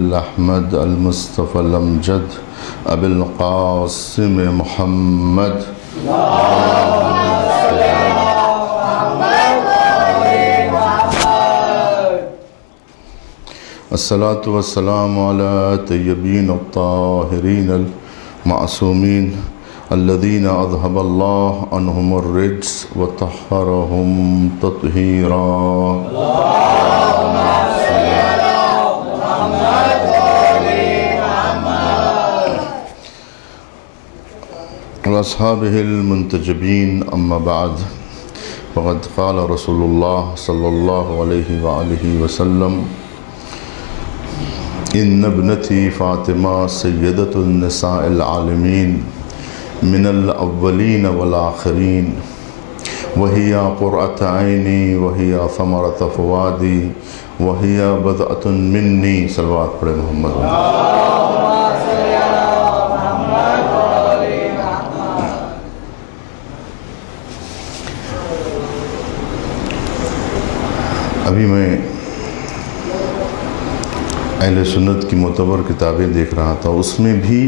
الأحمد المصطفى الأمجد أبي القاسم محمد الصلاة والسلام على الطيبين الطاهرين المعصومين الذين أذهب الله عنهم الرجس وطهرهم تطهيرا. وأصحابه المنتجبين أما بعد فقد قال رسول الله صلى الله عليه وآله وسلم إن ابنتي فاطمة سيدة النساء العالمين من الأولين والآخرين وهي قرة عيني وهي ثمرة فؤادي وهي بضعة مني. صلوات پڑھے محمد. ابھی میں اہل سنت کی معتبر کتابیں دیکھ رہا تھا، اس میں بھی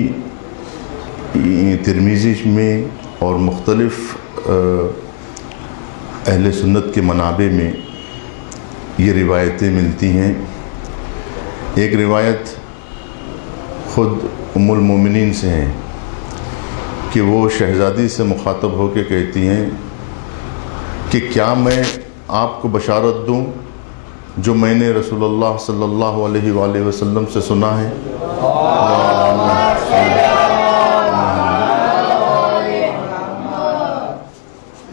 ترمذی میں اور مختلف اہل سنت کے منابع میں یہ روایتیں ملتی ہیں. ایک روایت خود ام المومنین سے ہے کہ وہ شہزادی سے مخاطب ہو کے کہتی ہیں کہ کیا میں آپ کو بشارت دوں جو میں نے رسول اللہ صلی اللہ علیہ وآلہ وسلم سے سنا ہے.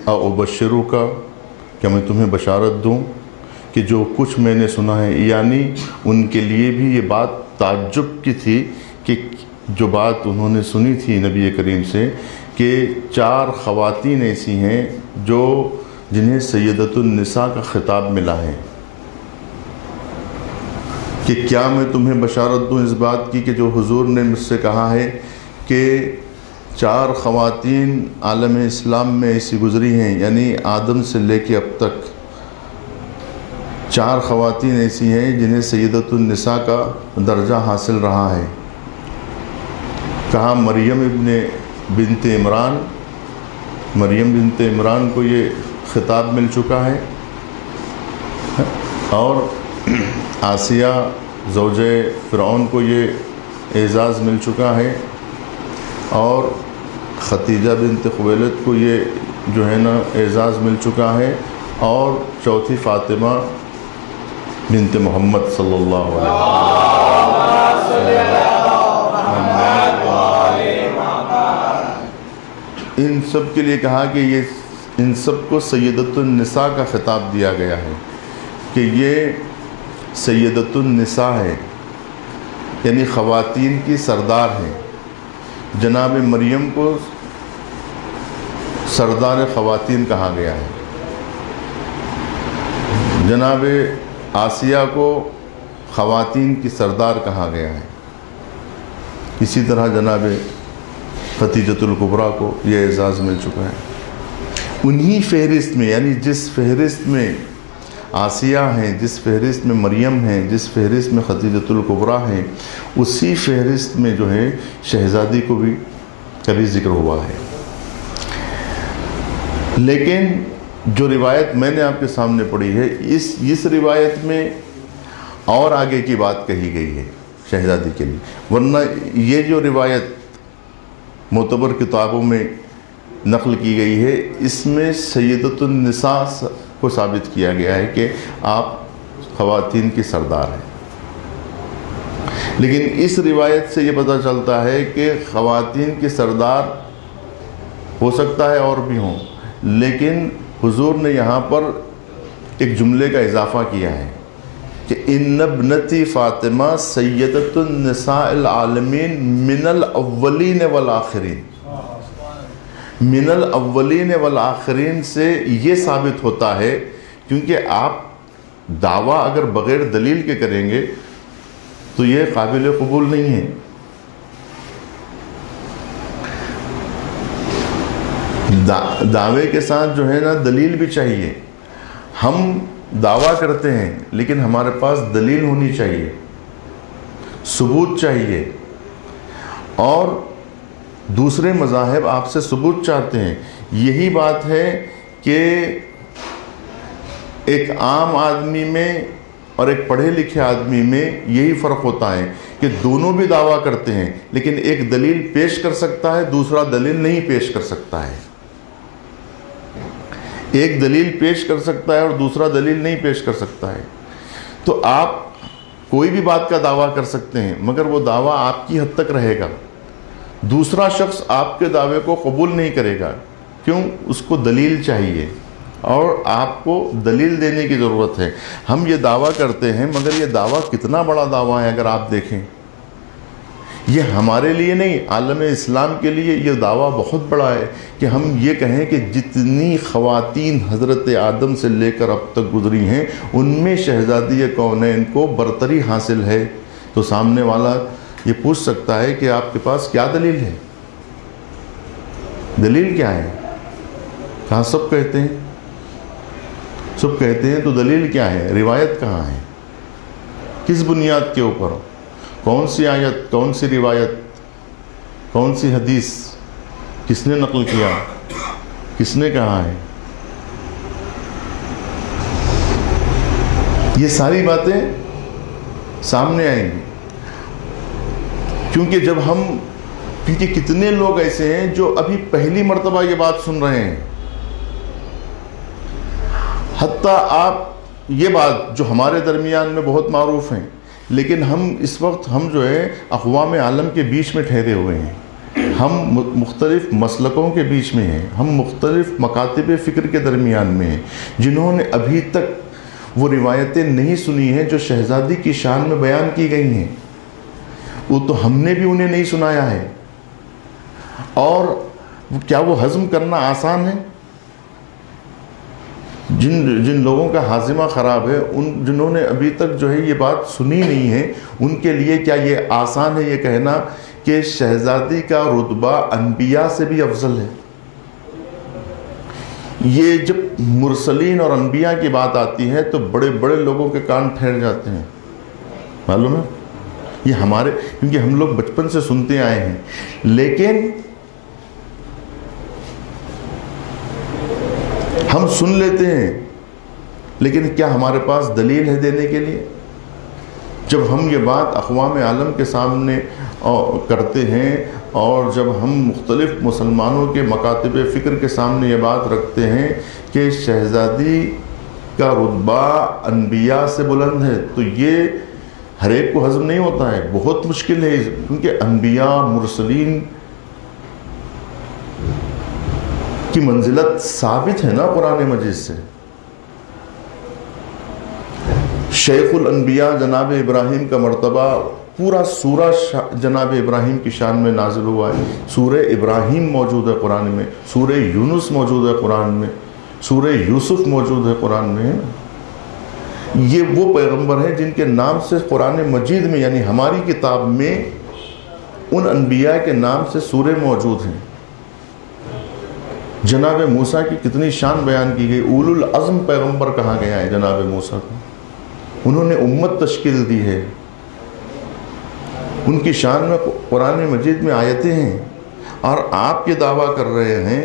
اُبشرُکَ، کیا میں تمہیں بشارت دوں کہ جو کچھ میں نے سنا ہے. یعنی ان کے لیے بھی یہ بات تعجب کی تھی کہ جو بات انہوں نے سنی تھی نبی کریم سے کہ 4 خواتین ایسی ہیں جو جنہیں سیدۃ النساء کا خطاب ملا ہے، کہ کیا میں تمہیں بشارت دوں اس بات کی کہ جو حضور نے مجھ سے کہا ہے کہ 4 خواتین عالم اسلام میں ایسی گزری ہیں، یعنی آدم سے لے کے اب تک 4 خواتین ایسی ہیں جنہیں سیدۃ النساء کا درجہ حاصل رہا ہے. کہا مریم بنت عمران کو یہ خطاب مل چکا ہے، اور آسیہ زوجہ فرعون کو یہ اعزاز مل چکا ہے، اور ختیجہ بنت خویلد کو یہ جو ہے نا اعزاز مل چکا ہے، اور چوتھی فاطمہ بنت محمد صلی اللہ علیہ وسلم. ان سب کے لیے کہا کہ ان سب کو سیدۃ النساء کا خطاب دیا گیا ہے کہ یہ سیدۃ النساء ہے، یعنی خواتین کی سردار ہیں. جناب مریم کو سردار خواتین کہا گیا ہے، جناب آسیہ کو خواتین کی سردار کہا گیا ہے. اسی طرح جناب خدیجۃ الکبریٰ کو یہ اعزاز مل چکا ہے. انہی فہرست میں، یعنی جس فہرست میں آسیہ ہیں، جس فہرست میں مریم ہیں، جس فہرست میں خدیجۃ الکبریٰ ہیں، اسی فہرست میں جو ہے شہزادی کو بھی کبھی ذکر ہوا ہے. لیکن جو روایت میں نے آپ کے سامنے پڑھی ہے، اس روایت میں اور آگے کی بات کہی گئی ہے شہزادی کے لیے. ورنہ یہ جو روایت معتبر کتابوں میں نقل کی گئی ہے، اس میں سیدۃ النساء کو ثابت کیا گیا ہے کہ آپ خواتین کی سردار ہیں. لیکن اس روایت سے یہ پتہ چلتا ہے کہ خواتین کی سردار ہو سکتا ہے اور بھی ہوں، لیکن حضور نے یہاں پر ایک جملے کا اضافہ کیا ہے کہ ان ابنتی فاطمہ سیدۃ النساء العالمین من الاولین والآخرین. من الاولین والآخرین سے یہ ثابت ہوتا ہے، کیونکہ آپ دعویٰ اگر بغیر دلیل کے کریں گے تو یہ قابل قبول نہیں ہے. دعوے کے ساتھ جو ہے نا دلیل بھی چاہیے. ہم دعویٰ کرتے ہیں لیکن ہمارے پاس دلیل ہونی چاہیے. ثبوت چاہیے، اور دوسرے مذاہب آپ سے ثبوت چاہتے ہیں۔ یہی بات ہے کہ ایک عام آدمی میں اور ایک پڑھے لکھے آدمی میں یہی فرق ہوتا ہے کہ دونوں بھی دعویٰ کرتے ہیں، لیکن ایک دلیل پیش کر سکتا ہے، دوسرا دلیل نہیں پیش کر سکتا ہے۔ ایک دلیل پیش کر سکتا ہے اور دوسرا دلیل نہیں پیش کر سکتا ہے۔ تو آپ کوئی بھی بات کا دعویٰ کر سکتے ہیں، مگر وہ دعویٰ آپ کی حد تک رہے گا، دوسرا شخص آپ کے دعوے کو قبول نہیں کرے گا۔ کیوں؟ اس کو دلیل چاہیے اور آپ کو دلیل دینے کی ضرورت ہے۔ ہم یہ دعویٰ کرتے ہیں، مگر یہ دعویٰ کتنا بڑا دعویٰ ہے اگر آپ دیکھیں، یہ ہمارے لیے نہیں، عالم اسلام کے لیے یہ دعویٰ بہت بڑا ہے کہ ہم یہ کہیں کہ جتنی خواتین حضرت آدم سے لے کر اب تک گزری ہیں ان میں شہزادی کونین کو برتری حاصل ہے۔ تو سامنے والا یہ پوچھ سکتا ہے کہ آپ کے پاس کیا دلیل ہے؟ دلیل کیا ہے؟ کہاں سب کہتے ہیں، سب کہتے ہیں، تو دلیل کیا ہے؟ روایت کہاں ہے؟ کس بنیاد کے اوپر؟ کون سی آیت، کون سی روایت، کون سی حدیث، کس نے نقل کیا، کس نے کہا ہے؟ یہ ساری باتیں سامنے آئیں گی، کیونکہ کتنے لوگ ایسے ہیں جو ابھی پہلی مرتبہ یہ بات سن رہے ہیں۔ حتیٰ آپ یہ بات جو ہمارے درمیان میں بہت معروف ہیں، لیکن اس وقت ہم جو ہے اقوام عالم کے بیچ میں ٹھہرے ہوئے ہیں، ہم مختلف مسلکوں کے بیچ میں ہیں، ہم مختلف مکاتب فکر کے درمیان میں ہیں، جنہوں نے ابھی تک وہ روایتیں نہیں سنی ہیں جو شہزادی کی شان میں بیان کی گئی ہیں، وہ تو ہم نے بھی انہیں نہیں سنایا ہے۔ اور کیا وہ ہضم کرنا آسان ہے؟ جن لوگوں کا ہاضمہ خراب ہے، جنہوں نے ابھی تک جو ہے یہ بات سنی نہیں ہے، ان کے لیے کیا یہ آسان ہے یہ کہنا کہ شہزادی کا رتبہ انبیاء سے بھی افضل ہے؟ یہ جب مرسلین اور انبیاء کی بات آتی ہے تو بڑے بڑے لوگوں کے کان ٹھہر جاتے ہیں، معلوم ہے؟ یہ ہمارے، کیونکہ ہم لوگ بچپن سے سنتے آئے ہیں، لیکن ہم سن لیتے ہیں، لیکن کیا ہمارے پاس دلیل ہے دینے کے لیے؟ جب ہم یہ بات اقوام عالم کے سامنے کرتے ہیں اور جب ہم مختلف مسلمانوں کے مکاتب فکر کے سامنے یہ بات رکھتے ہیں کہ شہزادی کا رتبہ انبیاء سے بلند ہے، تو یہ ہر ایک کو ہضم نہیں ہوتا ہے، بہت مشکل ہے، کیونکہ انبیاء مرسلین کی منزلت ثابت ہے نا قرآن مجید سے۔ شیخ الانبیاء جناب ابراہیم کا مرتبہ، پورا سورہ جناب ابراہیم کی شان میں نازل ہوا ہے۔ سورہ ابراہیم موجود ہے قرآن میں، سورہ یونس موجود ہے قرآن میں، سورہ یوسف موجود ہے قرآن میں۔ یہ وہ پیغمبر ہیں جن کے نام سے قرآن مجید میں، یعنی ہماری کتاب میں، ان انبیاء کے نام سے سورہ موجود ہیں۔ جناب موسیٰ کی کتنی شان بیان کی گئی، اولو العزم پیغمبر کہا گیا ہے جناب موسیٰ کو، انہوں نے امت تشکیل دی ہے، ان کی شان میں قرآن مجید میں آیتیں ہیں، اور آپ یہ دعویٰ کر رہے ہیں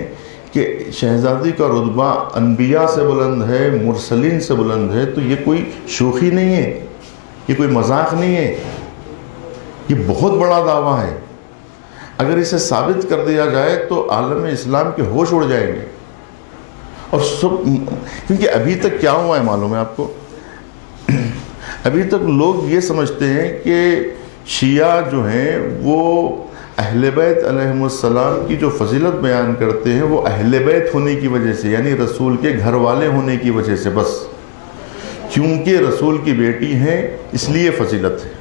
کہ شہزادی کا رتبہ انبیاء سے بلند ہے، مرسلین سے بلند ہے، تو یہ کوئی شوخی نہیں ہے، یہ کوئی مذاق نہیں ہے، یہ بہت بڑا دعویٰ ہے۔ اگر اسے ثابت کر دیا جائے تو عالم اسلام کے ہوش اڑ جائیں گے، اور کیونکہ ابھی تک کیا ہوا ہے معلوم ہے آپ کو؟ ابھی تک لوگ یہ سمجھتے ہیں کہ شیعہ جو ہیں وہ اہل بیت علیہم السلام کی جو فضیلت بیان کرتے ہیں وہ اہل بیت ہونے کی وجہ سے، یعنی رسول کے گھر والے ہونے کی وجہ سے، بس کیونکہ رسول کی بیٹی ہیں اس لیے فضیلت ہے۔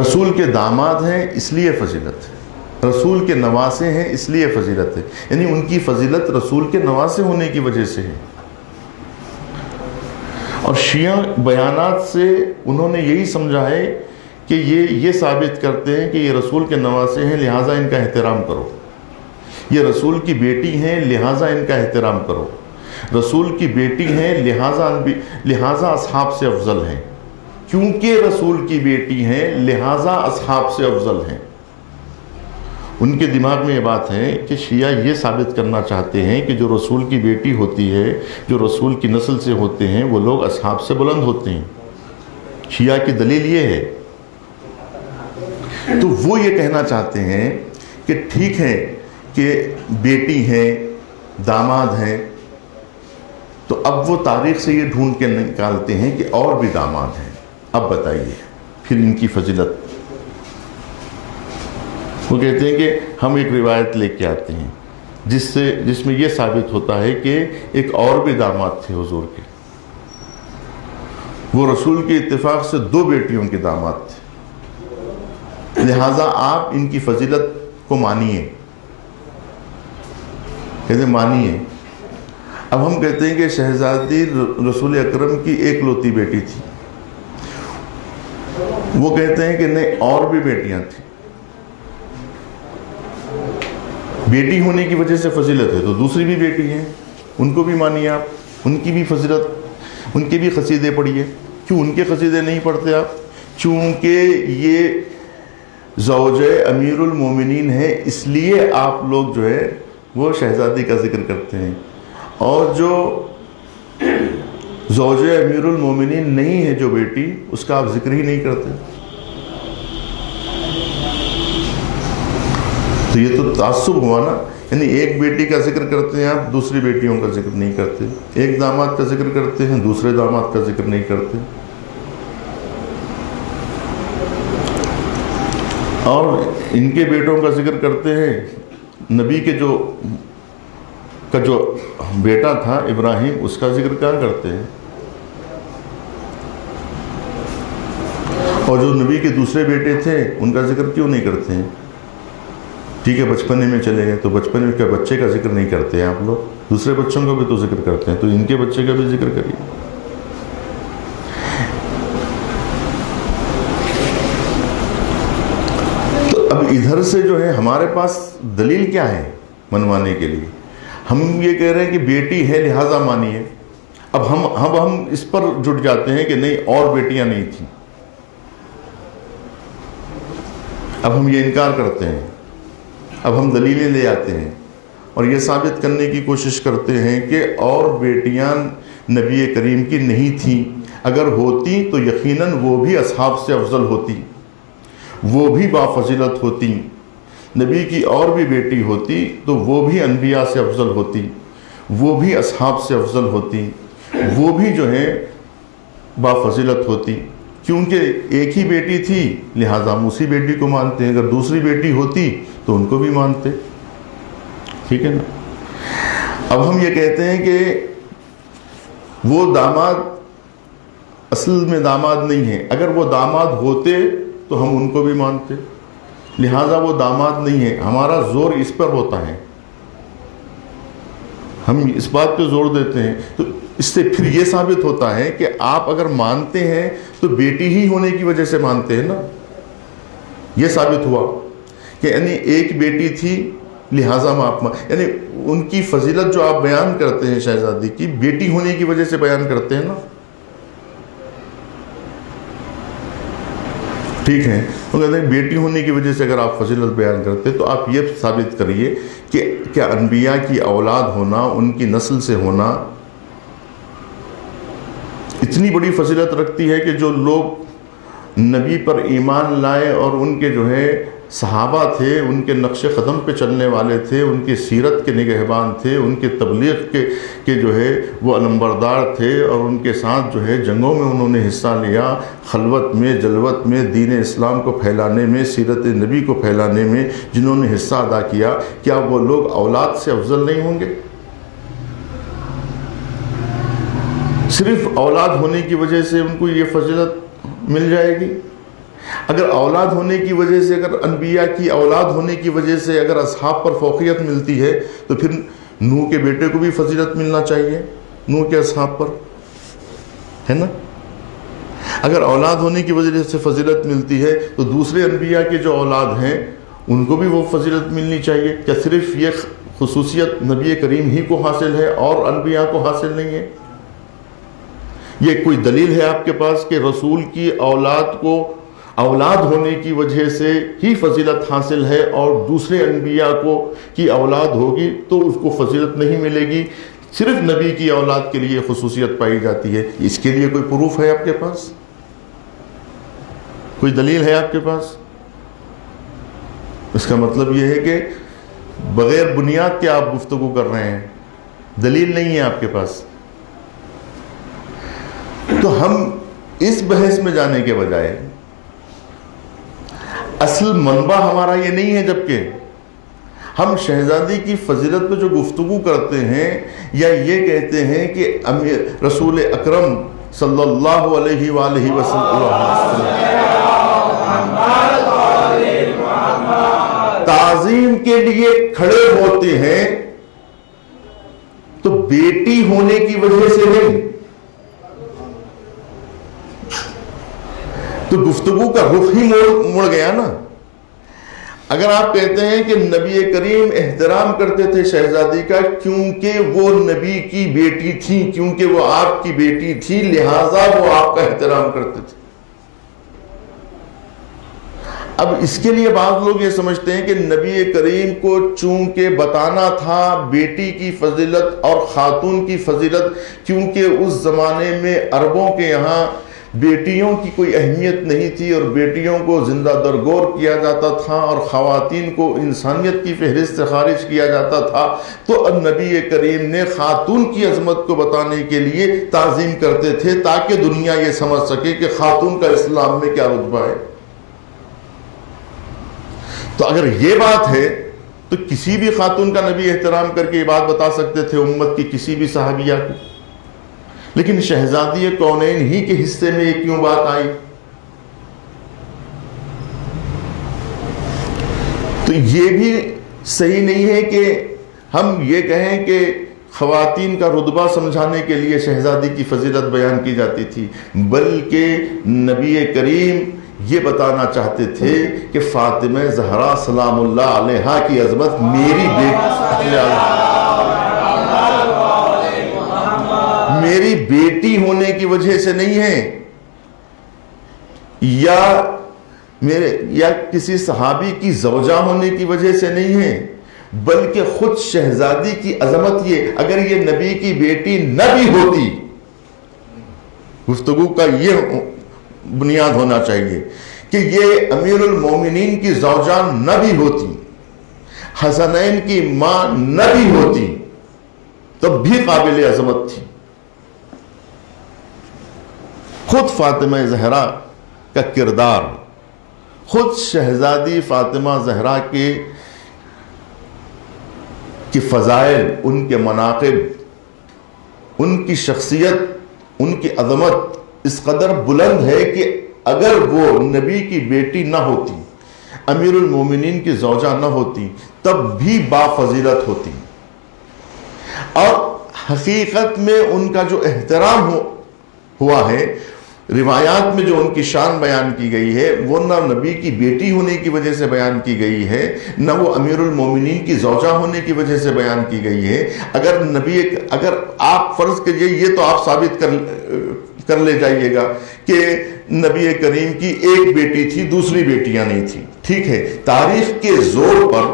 رسول کے داماد ہیں اس لیے فضیلت ہے، رسول کے نواسے ہیں اس لیے فضیلت ہے، یعنی ان کی فضیلت رسول کے نواسے ہونے کی وجہ سے ہے۔ اور شیعہ بیانات سے انہوں نے یہی سمجھا ہے کہ یہ ثابت کرتے ہیں کہ یہ رسول کے نواسے ہیں لہٰذا ان کا احترام کرو، یہ رسول کی بیٹی ہیں لہٰذا ان کا احترام کرو۔ رسول کی بیٹی ہیں لہٰذا اصحاب سے افضل ہیں، کیونکہ رسول کی بیٹی ہیں لہٰذا اصحاب سے افضل ہیں۔ ان کے دماغ میں یہ بات ہے کہ شیعہ یہ ثابت کرنا چاہتے ہیں کہ جو رسول کی بیٹی ہوتی ہے، جو رسول کی نسل سے ہوتے ہیں، وہ لوگ اصحاب سے بلند ہوتے ہیں۔ شیعہ کی دلیل یہ ہے۔ تو وہ یہ کہنا چاہتے ہیں کہ ٹھیک ہے کہ بیٹی ہیں، داماد ہیں، تو اب وہ تاریخ سے یہ ڈھونڈ کے نکالتے ہیں کہ اور بھی داماد ہیں، اب بتائیے پھر ان کی فضیلت۔ وہ کہتے ہیں کہ ہم ایک روایت لے کے آتے ہیں جس میں یہ ثابت ہوتا ہے کہ ایک اور بھی داماد تھے حضور کے، وہ رسول کے اتفاق سے 2 بیٹیوں کے داماد تھے، لہٰذا آپ ان کی فضیلت کو مانیے، کہتے ہیں مانیے۔ اب ہم کہتے ہیں کہ شہزادی رسول اکرم کی ایک لوتی بیٹی تھی، وہ کہتے ہیں کہ نہیں اور بھی بیٹیاں تھیں، بیٹی ہونے کی وجہ سے فضیلت ہے تو دوسری بھی بیٹی ہیں، ان کو بھی مانیے آپ، ان کی بھی فضیلت، ان کے بھی قصیدے پڑھیے۔ کیوں ان کے قصیدے نہیں پڑھتے آپ؟ چونکہ یہ زوجہ امیر المومنین ہے، اس لیے آپ لوگ جو ہے وہ شہزادی کا ذکر کرتے ہیں، اور جو زوجہ امیر المومنین نہیں ہے جو بیٹی، اس کا آپ ذکر ہی نہیں کرتے۔ تو یہ تو تعصب ہوا نا، یعنی ایک بیٹی کا ذکر کرتے ہیں آپ، دوسری بیٹیوں کا ذکر نہیں کرتے، ایک داماد کا ذکر کرتے ہیں، دوسرے داماد کا ذکر نہیں کرتے۔ اور ان کے بیٹوں کا ذکر کرتے ہیں، نبی کے جو بیٹا تھا ابراہیم، اس کا ذکر کہاں کرتے ہیں؟ اور جو نبی کے دوسرے بیٹے تھے ان کا ذکر کیوں نہیں کرتے ہیں؟ ٹھیک ہے بچپنے میں چلے گئے تو بچپنے کے بچے کا ذکر نہیں کرتے ہیں آپ لوگ، دوسرے بچوں کا بھی تو ذکر کرتے ہیں، تو ان کے بچے کا بھی ذکر کریے۔ تو اب ادھر سے جو ہے ہمارے پاس دلیل کیا ہے منوانے کے لیے؟ ہم یہ کہہ رہے ہیں کہ بیٹی ہے لہٰذا مانیے۔ اب ہم اس پر جٹ جاتے ہیں کہ نہیں اور بیٹیاں نہیں تھیں، اب ہم یہ انکار کرتے ہیں، اب ہم دلیلیں لے آتے ہیں اور یہ ثابت کرنے کی کوشش کرتے ہیں کہ اور بیٹیاں نبی کریم کی نہیں تھیں، اگر ہوتی تو یقیناً وہ بھی اصحاب سے افضل ہوتی، وہ بھی بافضیلت ہوتی، نبی کی اور بھی بیٹی ہوتی تو وہ بھی انبیاء سے افضل ہوتی، وہ بھی اصحاب سے افضل ہوتی، وہ بھی جو ہے بافضیلت ہوتی، کیونکہ ایک ہی بیٹی تھی لہٰذا ہم اسی بیٹی کو مانتے ہیں، اگر دوسری بیٹی ہوتی تو ان کو بھی مانتے، ٹھیک ہے نا۔ اب ہم یہ کہتے ہیں کہ وہ داماد اصل میں داماد نہیں ہیں، اگر وہ داماد ہوتے تو ہم ان کو بھی مانتے، لہٰذا وہ داماد نہیں ہیں، ہمارا زور اس پر ہوتا ہے، ہم اس بات پہ زور دیتے ہیں۔ تو اس سے پھر یہ ثابت ہوتا ہے کہ آپ اگر مانتے ہیں تو بیٹی ہی ہونے کی وجہ سے مانتے ہیں نا، یہ ثابت ہوا کہ یعنی ایک بیٹی تھی لہٰذا یعنی ان کی فضیلت جو آپ بیان کرتے ہیں شہزادی کی، بیٹی ہونے کی وجہ سے بیان کرتے ہیں نا، ٹھیک ہے۔ وہ کہتے ہیں بیٹی ہونے کی وجہ سے اگر آپ فضیلت بیان کرتے تو آپ یہ ثابت کریے کہ کیا انبیاء کی اولاد ہونا، ان کی نسل سے ہونا اتنی بڑی فضیلت رکھتی ہے کہ جو لوگ نبی پر ایمان لائے اور ان کے جو ہے صحابہ تھے، ان کے نقش قدم پہ چلنے والے تھے، ان کی سیرت کے نگہبان تھے، ان کے تبلیغ کے جو ہے وہ علمبردار تھے، اور ان کے ساتھ جو ہے جنگوں میں انہوں نے حصہ لیا، خلوت میں جلوت میں دین اسلام کو پھیلانے میں، سیرت نبی کو پھیلانے میں جنہوں نے حصہ ادا کیا، کیا وہ لوگ اولاد سے افضل نہیں ہوں گے؟ صرف اولاد ہونے کی وجہ سے ان کو یہ فضیلت مل جائے گی؟ اگر اولاد ہونے کی وجہ سے، اگر انبیاء کی اولاد ہونے کی وجہ سے اگر اصحاب پر فوقیت ملتی ہے تو پھر نوح کے بیٹے کو بھی فضیلت ملنا چاہیے، نوح کے اصحاب پر، ہے نا؟ اگر اولاد ہونے کی وجہ سے فضیلت ملتی ہے تو دوسرے انبیاء کے جو اولاد ہیں ان کو بھی وہ فضیلت ملنی چاہیے۔ کیا صرف یہ خصوصیت نبی کریم ہی کو حاصل ہے اور انبیاء کو حاصل نہیں ہے؟ یہ کوئی دلیل ہے آپ کے پاس کہ رسول کی اولاد کو اولاد ہونے کی وجہ سے ہی فضیلت حاصل ہے اور دوسرے انبیاء کو کی اولاد ہوگی تو اس کو فضیلت نہیں ملے گی، صرف نبی کی اولاد کے لیے خصوصیت پائی جاتی ہے؟ اس کے لیے کوئی پروف ہے آپ کے پاس؟ کوئی دلیل ہے آپ کے پاس؟ اس کا مطلب یہ ہے کہ بغیر بنیاد کے آپ گفتگو کر رہے ہیں، دلیل نہیں ہے آپ کے پاس۔ تو ہم اس بحث میں جانے کے بجائے اصل منبع ہمارا یہ نہیں ہے، جبکہ ہم شہزادی کی فضیلت پہ جو گفتگو کرتے ہیں یا یہ کہتے ہیں کہ رسول اکرم صلی اللہ علیہ وآلہ وسلم تعظیم کے لیے کھڑے ہوتے ہیں تو بیٹی ہونے کی وجہ سے نہیں، تو گفتگو کا رخ ہی مڑ گیا نا۔ اگر آپ کہتے ہیں کہ نبی کریم احترام کرتے تھے شہزادی کا کیونکہ وہ نبی کی بیٹی تھی، کیونکہ وہ آپ کی بیٹی تھی، لہٰذا وہ آپ کا احترام کرتے تھے۔ اب اس کے لیے بعض لوگ یہ سمجھتے ہیں کہ نبی کریم کو چونکہ بتانا تھا بیٹی کی فضیلت اور خاتون کی فضیلت، کیونکہ اس زمانے میں عربوں کے یہاں بیٹیوں کی کوئی اہمیت نہیں تھی اور بیٹیوں کو زندہ درگور کیا جاتا تھا اور خواتین کو انسانیت کی فہرست سے خارج کیا جاتا تھا، تو اب نبی کریم نے خاتون کی عظمت کو بتانے کے لیے تعظیم کرتے تھے تاکہ دنیا یہ سمجھ سکے کہ خاتون کا اسلام میں کیا رتبہ ہے۔ تو اگر یہ بات ہے تو کسی بھی خاتون کا نبی احترام کر کے یہ بات بتا سکتے تھے امت کی کسی بھی صحابیہ کو، لیکن شہزادی کونین ہی کے حصے میں یہ کیوں بات آئی؟ تو یہ بھی صحیح نہیں ہے کہ ہم یہ کہیں کہ خواتین کا رتبہ سمجھانے کے لیے شہزادی کی فضیلت بیان کی جاتی تھی، بلکہ نبی کریم یہ بتانا چاہتے تھے کہ فاطمہ زہرا سلام اللہ علیہا کی عظمت میری بیٹی ہونے کی وجہ سے نہیں ہے، یا کسی صحابی کی زوجہ ہونے کی وجہ سے نہیں ہے، بلکہ خود شہزادی کی عظمت یہ، اگر یہ نبی کی بیٹی نہ بھی ہوتی، گفتگو کا یہ بنیاد ہونا چاہیے کہ یہ امیر المومنین کی زوجہ نہ بھی ہوتی، حسنین کی ماں نہ بھی ہوتی، تب بھی قابل عظمت تھی۔ خود فاطمہ زہرا کا کردار، خود شہزادی فاطمہ زہرا کی فضائل، ان کے مناقب، ان کی شخصیت، ان کی عظمت اس قدر بلند ہے کہ اگر وہ نبی کی بیٹی نہ ہوتی، امیر المومنین کی زوجہ نہ ہوتی، تب بھی بافضیلت ہوتی۔ اور حقیقت میں ان کا جو احترام ہوا ہے، روایات میں جو ان کی شان بیان کی گئی ہے، وہ نہ نبی کی بیٹی ہونے کی وجہ سے بیان کی گئی ہے، نہ وہ امیر المومنین کی زوجہ ہونے کی وجہ سے بیان کی گئی ہے۔ اگر آپ فرض کریے، یہ تو آپ ثابت کر لے جائیے گا کہ نبی کریم کی ایک بیٹی تھی، دوسری بیٹیاں نہیں تھیں، ٹھیک ہے، تاریخ کے زور پر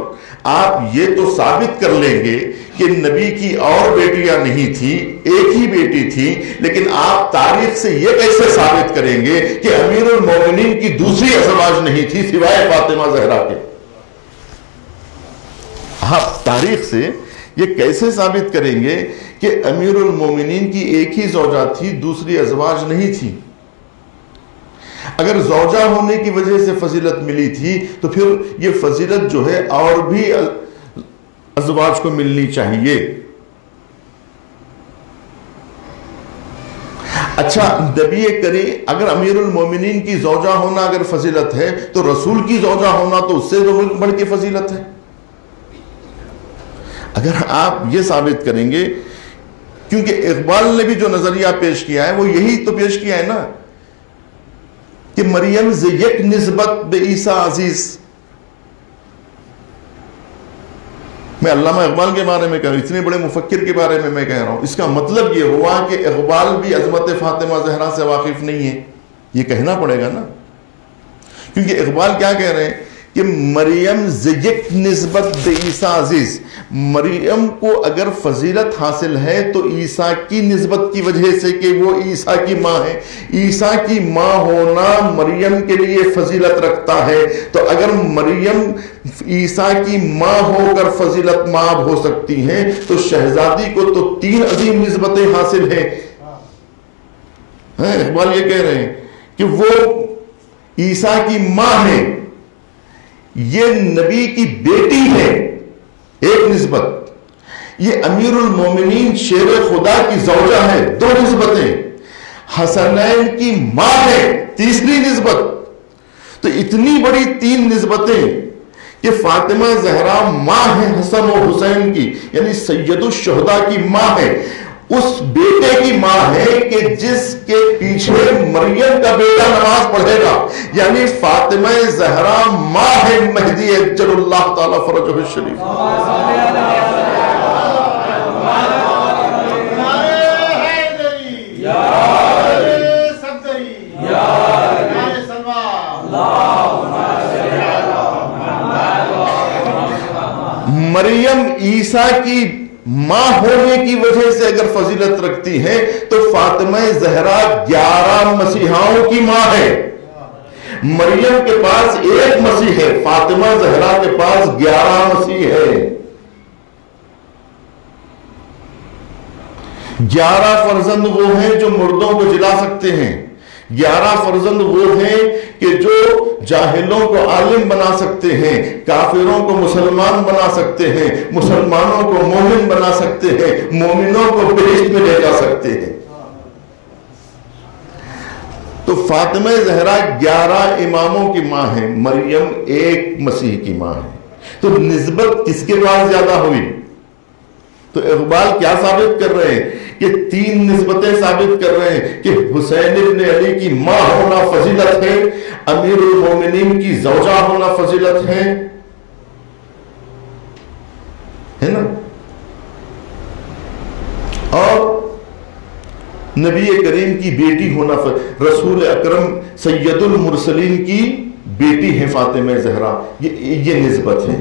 آپ یہ تو ثابت کر لیں گے کہ نبی کی اور بیٹیاں نہیں تھیں، ایک ہی بیٹی تھی، لیکن آپ تاریخ سے یہ کیسے ثابت کریں گے کہ امیر المومنین کی دوسری ازواج نہیں تھی سوائے فاطمہ زہرا کے؟ آپ تاریخ سے یہ کیسے ثابت کریں گے کہ امیر المومنین کی ایک ہی زوجہ تھی، دوسری ازواج نہیں تھی؟ اگر زوجہ ہونے کی وجہ سے فضیلت ملی تھی تو پھر یہ فضیلت جو ہے اور بھی ازواج کو ملنی چاہیے۔ اچھا، نبی کریم اگر امیر المومنین کی زوجہ ہونا اگر فضیلت ہے تو رسول کی زوجہ ہونا تو اس سے بڑھ کے فضیلت ہے۔ اگر آپ یہ ثابت کریں گے، کیونکہ اقبال نے بھی جو نظریہ پیش کیا ہے وہ یہی تو پیش کیا ہے نا کہ مریم ز یک نسبت به عیسی عزیز، میں علامہ اقبال کے بارے میں کہہ رہا ہوں، اتنے بڑے مفکر کے بارے میں کہہ رہا ہوں. اس کا مطلب یہ ہوا کہ اقبال بھی عظمت فاطمہ زہرا سے واقف نہیں ہے. یہ کہنا پڑے گا نا، کیونکہ اقبال کیا کہہ رہے ہیں کہ مریم زیک نسبت دے عیسیٰ عزیز، مریم کو اگر فضیلت حاصل ہے تو عیسیٰ کی نسبت کی وجہ سے کہ وہ عیسیٰ کی ماں ہے. عیسیٰ کی ماں ہونا مریم کے لیے فضیلت رکھتا ہے، تو اگر مریم عیسیٰ کی ماں ہو کر فضیلت مآب ہو سکتی ہیں تو شہزادی کو تو 3 عظیم نسبتیں حاصل ہیں. اقبال یہ کہہ رہے ہیں کہ وہ عیسیٰ کی ماں ہے، یہ نبی کی بیٹی ہے، ایک نسبت. یہ امیر المومنین شیر خدا کی زوجہ ہے، 2 نسبتیں. حسنین کی ماں ہے، تیسری نسبت. تو اتنی بڑی 3 نسبتیں کہ فاطمہ زہرا ماں ہے حسن و حسین کی، یعنی سید الشہداء کی ماں ہے، اس بیٹے کی ماں ہے کہ جس کے پیچھے مریم کا بیٹا نماز پڑھے گا. یعنی فاطمہ زہرا ماں ہے مہدی اجل اللہ تعالی فرجہ الشریف. مریم عیسیٰ کی ماں ہونے کی وجہ سے اگر فضیلت رکھتی ہے تو فاطمہ زہرا 11 مسیحاؤں کی ماں ہے. مریم کے پاس 1 مسیح ہے، فاطمہ زہرا کے پاس 11 مسیح ہے. 11 فرزند وہ ہیں جو مردوں کو جلا سکتے ہیں. 11 فرزند وہ ہیں کہ جو جاہلوں کو عالم بنا سکتے ہیں، کافروں کو مسلمان بنا سکتے ہیں، مسلمانوں کو مومن بنا سکتے ہیں، مومنوں کو بہشت میں لے جا سکتے ہیں. تو فاطمہ زہرا 11 اماموں کی ماں ہے، مریم 1 مسیح کی ماں ہے. تو نسبت کس کے پاس زیادہ ہوئی؟ تو اقبال کیا ثابت کر رہے ہیں کہ 3 نسبتیں ثابت کر رہے ہیں کہ حسین ابن علی کی ماں ہونا فضیلت ہے، امیر المومنین کی زوجہ ہونا فضیلت ہے نا، اور نبی کریم کی بیٹی ہونا رسول اکرم سید المرسلین کی بیٹی ہے فاطمہ زہرا. یہ نسبت ہے.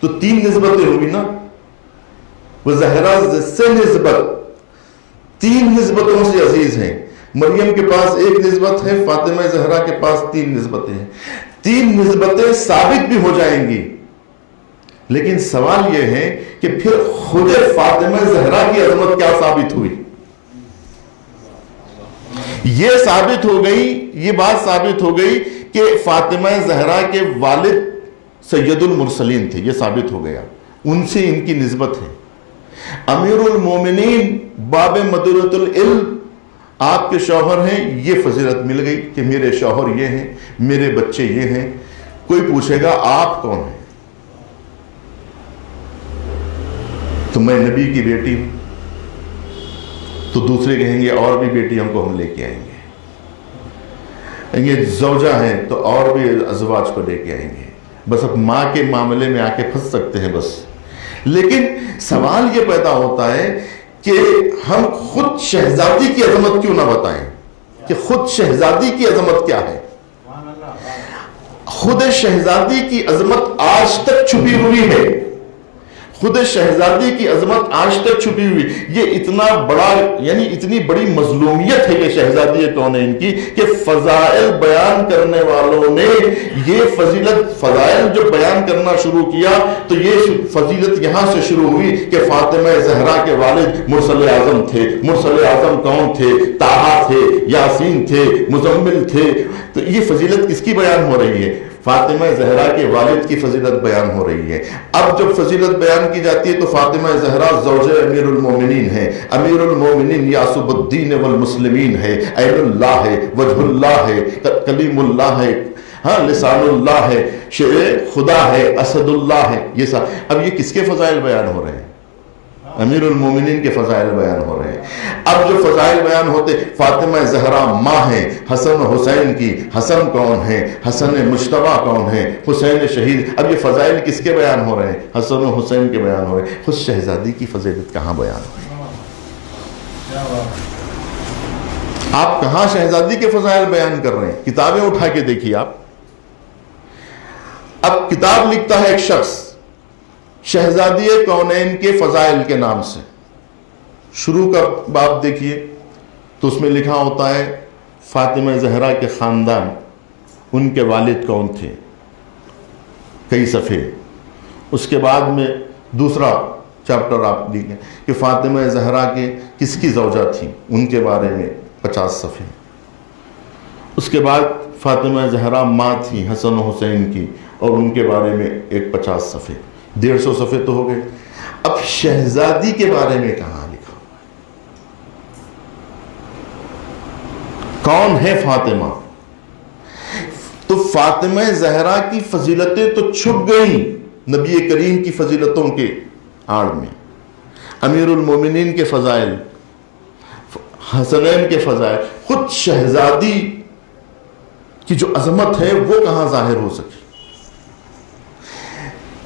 تو 3 نسبتیں ہوئی نا. وہ زہرا سے نسبت 3 نسبتوں سے عزیز ہیں. مریم کے پاس 1 نسبت ہے، فاطمہ زہرا کے پاس 3 نسبتیں ہیں. 3 نسبتیں ثابت بھی ہو جائیں گی، لیکن سوال یہ ہے کہ پھر خود فاطمہ زہرا کی عظمت کیا ثابت ہوئی؟ یہ ثابت ہو گئی، یہ بات ثابت ہو گئی کہ فاطمہ زہرا کے والد سید المرسلین تھے. یہ ثابت ہو گیا، ان سے ان کی نسبت ہے. امیر المومنین باب مدرۃ العلم آپ کے شوہر ہیں، یہ فضیلت مل گئی کہ میرے شوہر یہ ہیں، میرے بچے یہ ہیں. کوئی پوچھے گا آپ کون ہیں؟ تو میں نبی کی بیٹی ہوں. تو دوسرے کہیں گے اور بھی بیٹی ہم کو ہم لے کے آئیں گے. یہ زوجہ ہیں تو اور بھی ازواج کو لے کے آئیں گے. بس اب ماں کے معاملے میں آ کے پھنس سکتے ہیں بس. لیکن سوال یہ پیدا ہوتا ہے کہ ہم خود شہزادی کی عظمت کیوں نہ بتائیں کہ خود شہزادی کی عظمت کیا ہے. خود شہزادی کی عظمت آج تک چھپی ہوئی ہے. خود شہزادی کی عظمت آج تک چھپی ہوئی. یہ اتنا بڑا، یعنی اتنی بڑی مظلومیت ہے کہ شہزادی کونین کی کہ فضائل بیان کرنے والوں نے یہ فضائل جو بیان کرنا شروع کیا تو یہ فضیلت یہاں سے شروع ہوئی کہ فاطمہ زہرا کے والد مرسل اعظم تھے. مرسل اعظم کون تھے؟ طٰہٰ تھے، یاسین تھے، مزمل تھے. تو یہ فضیلت کس کی بیان ہو رہی ہے؟ فاطمہ زہرا کے والد کی فضیلت بیان ہو رہی ہے. اب جب فضیلت بیان کی جاتی ہے تو فاطمہ زہرا زوجہ امیر المومنین ہے. امیر المومنین یاسب الدین والمسلمین ہے، عین اللہ ہے، وجہ اللہ ہے، کلیم اللہ ہے، ہاں لسان اللہ ہے، شیر خدا ہے، اسد اللہ ہے. یہ اب یہ کس کے فضائل بیان ہو رہے ہیں؟ امیر المومنین کے فضائل بیان ہو رہے ہیں۔ اب جو فضائل بیان ہوتے، فاطمہ زہرا ماں ہیں حسن و حسین کی، حسن کون ہیں، حسن مجتبیٰ کون ہیں، حسین شہید، اب یہ فضائل کس کے بیان ہو رہے ہیں؟ حسن و حسین کے بیان ہو رہے ہیں۔ خود شہزادی کی فضیلت کہاں بیان ہو رہی ہے؟ آپ کہاں شہزادی کے فضائل بیان کر رہے ہیں؟ کتابیں اٹھا کے دیکھیے آپ۔ اب کتاب لکھتا ہے ایک شخص شہزادی کونین کے فضائل کے نام سے، شروع کا باب دیکھیے تو اس میں لکھا ہوتا ہے فاطمہ زہرا کے خاندان، ان کے والد کون تھے، کئی صفحے۔ اس کے بعد میں دوسرا چیپٹر آپ دیکھیں کہ فاطمہ زہرا کے کس کی زوجہ تھیں، ان کے بارے میں 50 صفحے۔ اس کے بعد فاطمہ زہرا ماں تھی حسن و حسین کی، اور ان کے بارے میں ایک 50 صفحے، 150 صفحے تو ہو گئے۔ اب شہزادی کے بارے میں کہاں لکھا ہوا ہے؟ کون ہے فاطمہ؟ تو فاطمہ زہرا کی فضیلتیں تو چھپ گئیں نبی کریم کی فضیلتوں کے آڑ میں۔ امیر المومنین کے فضائل، حسنین کے فضائل، خود شہزادی کی جو عظمت ہے وہ کہاں ظاہر ہو سکی؟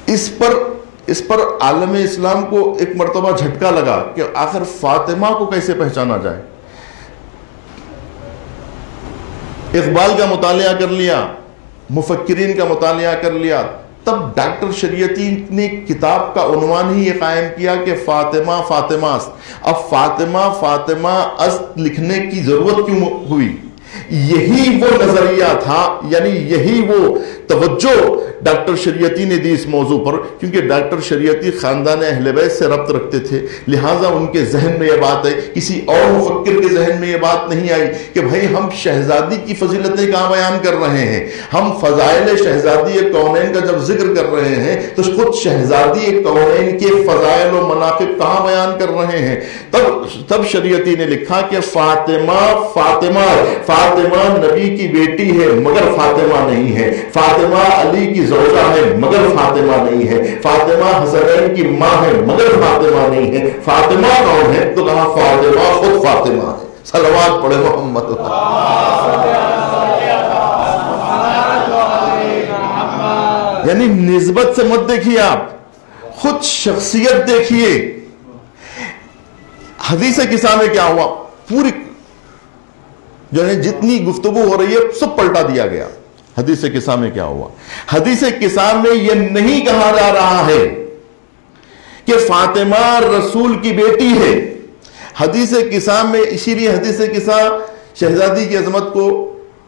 اس پر عالم اسلام کو ایک مرتبہ جھٹکا لگا کہ آخر فاطمہ کو کیسے پہچانا جائے۔ اقبال کا مطالعہ کر لیا، مفکرین کا مطالعہ کر لیا، تب ڈاکٹر شریعتی نے کتاب کا عنوان ہی یہ قائم کیا کہ فاطمہ فاطمہ است۔ اب فاطمہ فاطمہ است لکھنے کی ضرورت کیوں ہوئی؟ یہی وہ نظریہ تھا، یعنی یہی وہ توجہ ڈاکٹر شریعتی نے دی اس موضوع پر، کیونکہ ڈاکٹر شریعتی خاندان اہل بیت سے ربط رکھتے تھے، لہٰذا ان کے ذہن میں یہ بات ہے، کسی اور مفکر کے ذہن میں یہ بات نہیں آئی کہ بھائی ہم شہزادی کی فضیلتیں کہاں بیان کر رہے ہیں، ہم فضائل شہزادی کونین کا جب ذکر کر رہے ہیں تو خود شہزادی کونین کے فضائل و مناقب کہاں بیان کر رہے ہیں۔ تب شریعتی نے لکھا کہ فاطمہ فاطمہ فاطمہ نبی کی بیٹی ہے مگر فاطمہ نہیں ہے، فاطمہ علی کی زوجہ ہے مگر فاطمہ نہیں ہے، فاطمہ حسنین کی ماں ہے مگر فاطمہ نہیں ہے۔ فاطمہ کون ہے؟ تو کہا فاطمہ خود فاطمہ ہے۔ صلوات پڑھے محمد۔ یعنی نسبت سے مت دیکھیے آپ، خود شخصیت دیکھیے۔ حدیث قصہ میں کیا ہوا؟ پوری جو ہے جتنی گفتگو ہو رہی ہے سب پلٹا دیا گیا۔ حدیث قصہ میں کیا ہوا؟ حدیث قصہ میں یہ نہیں کہا جا رہا ہے کہ فاطمہ رسول کی بیٹی ہے۔ حدیث قصہ میں، اسی لیے حدیث قصہ شہزادی کی عظمت کو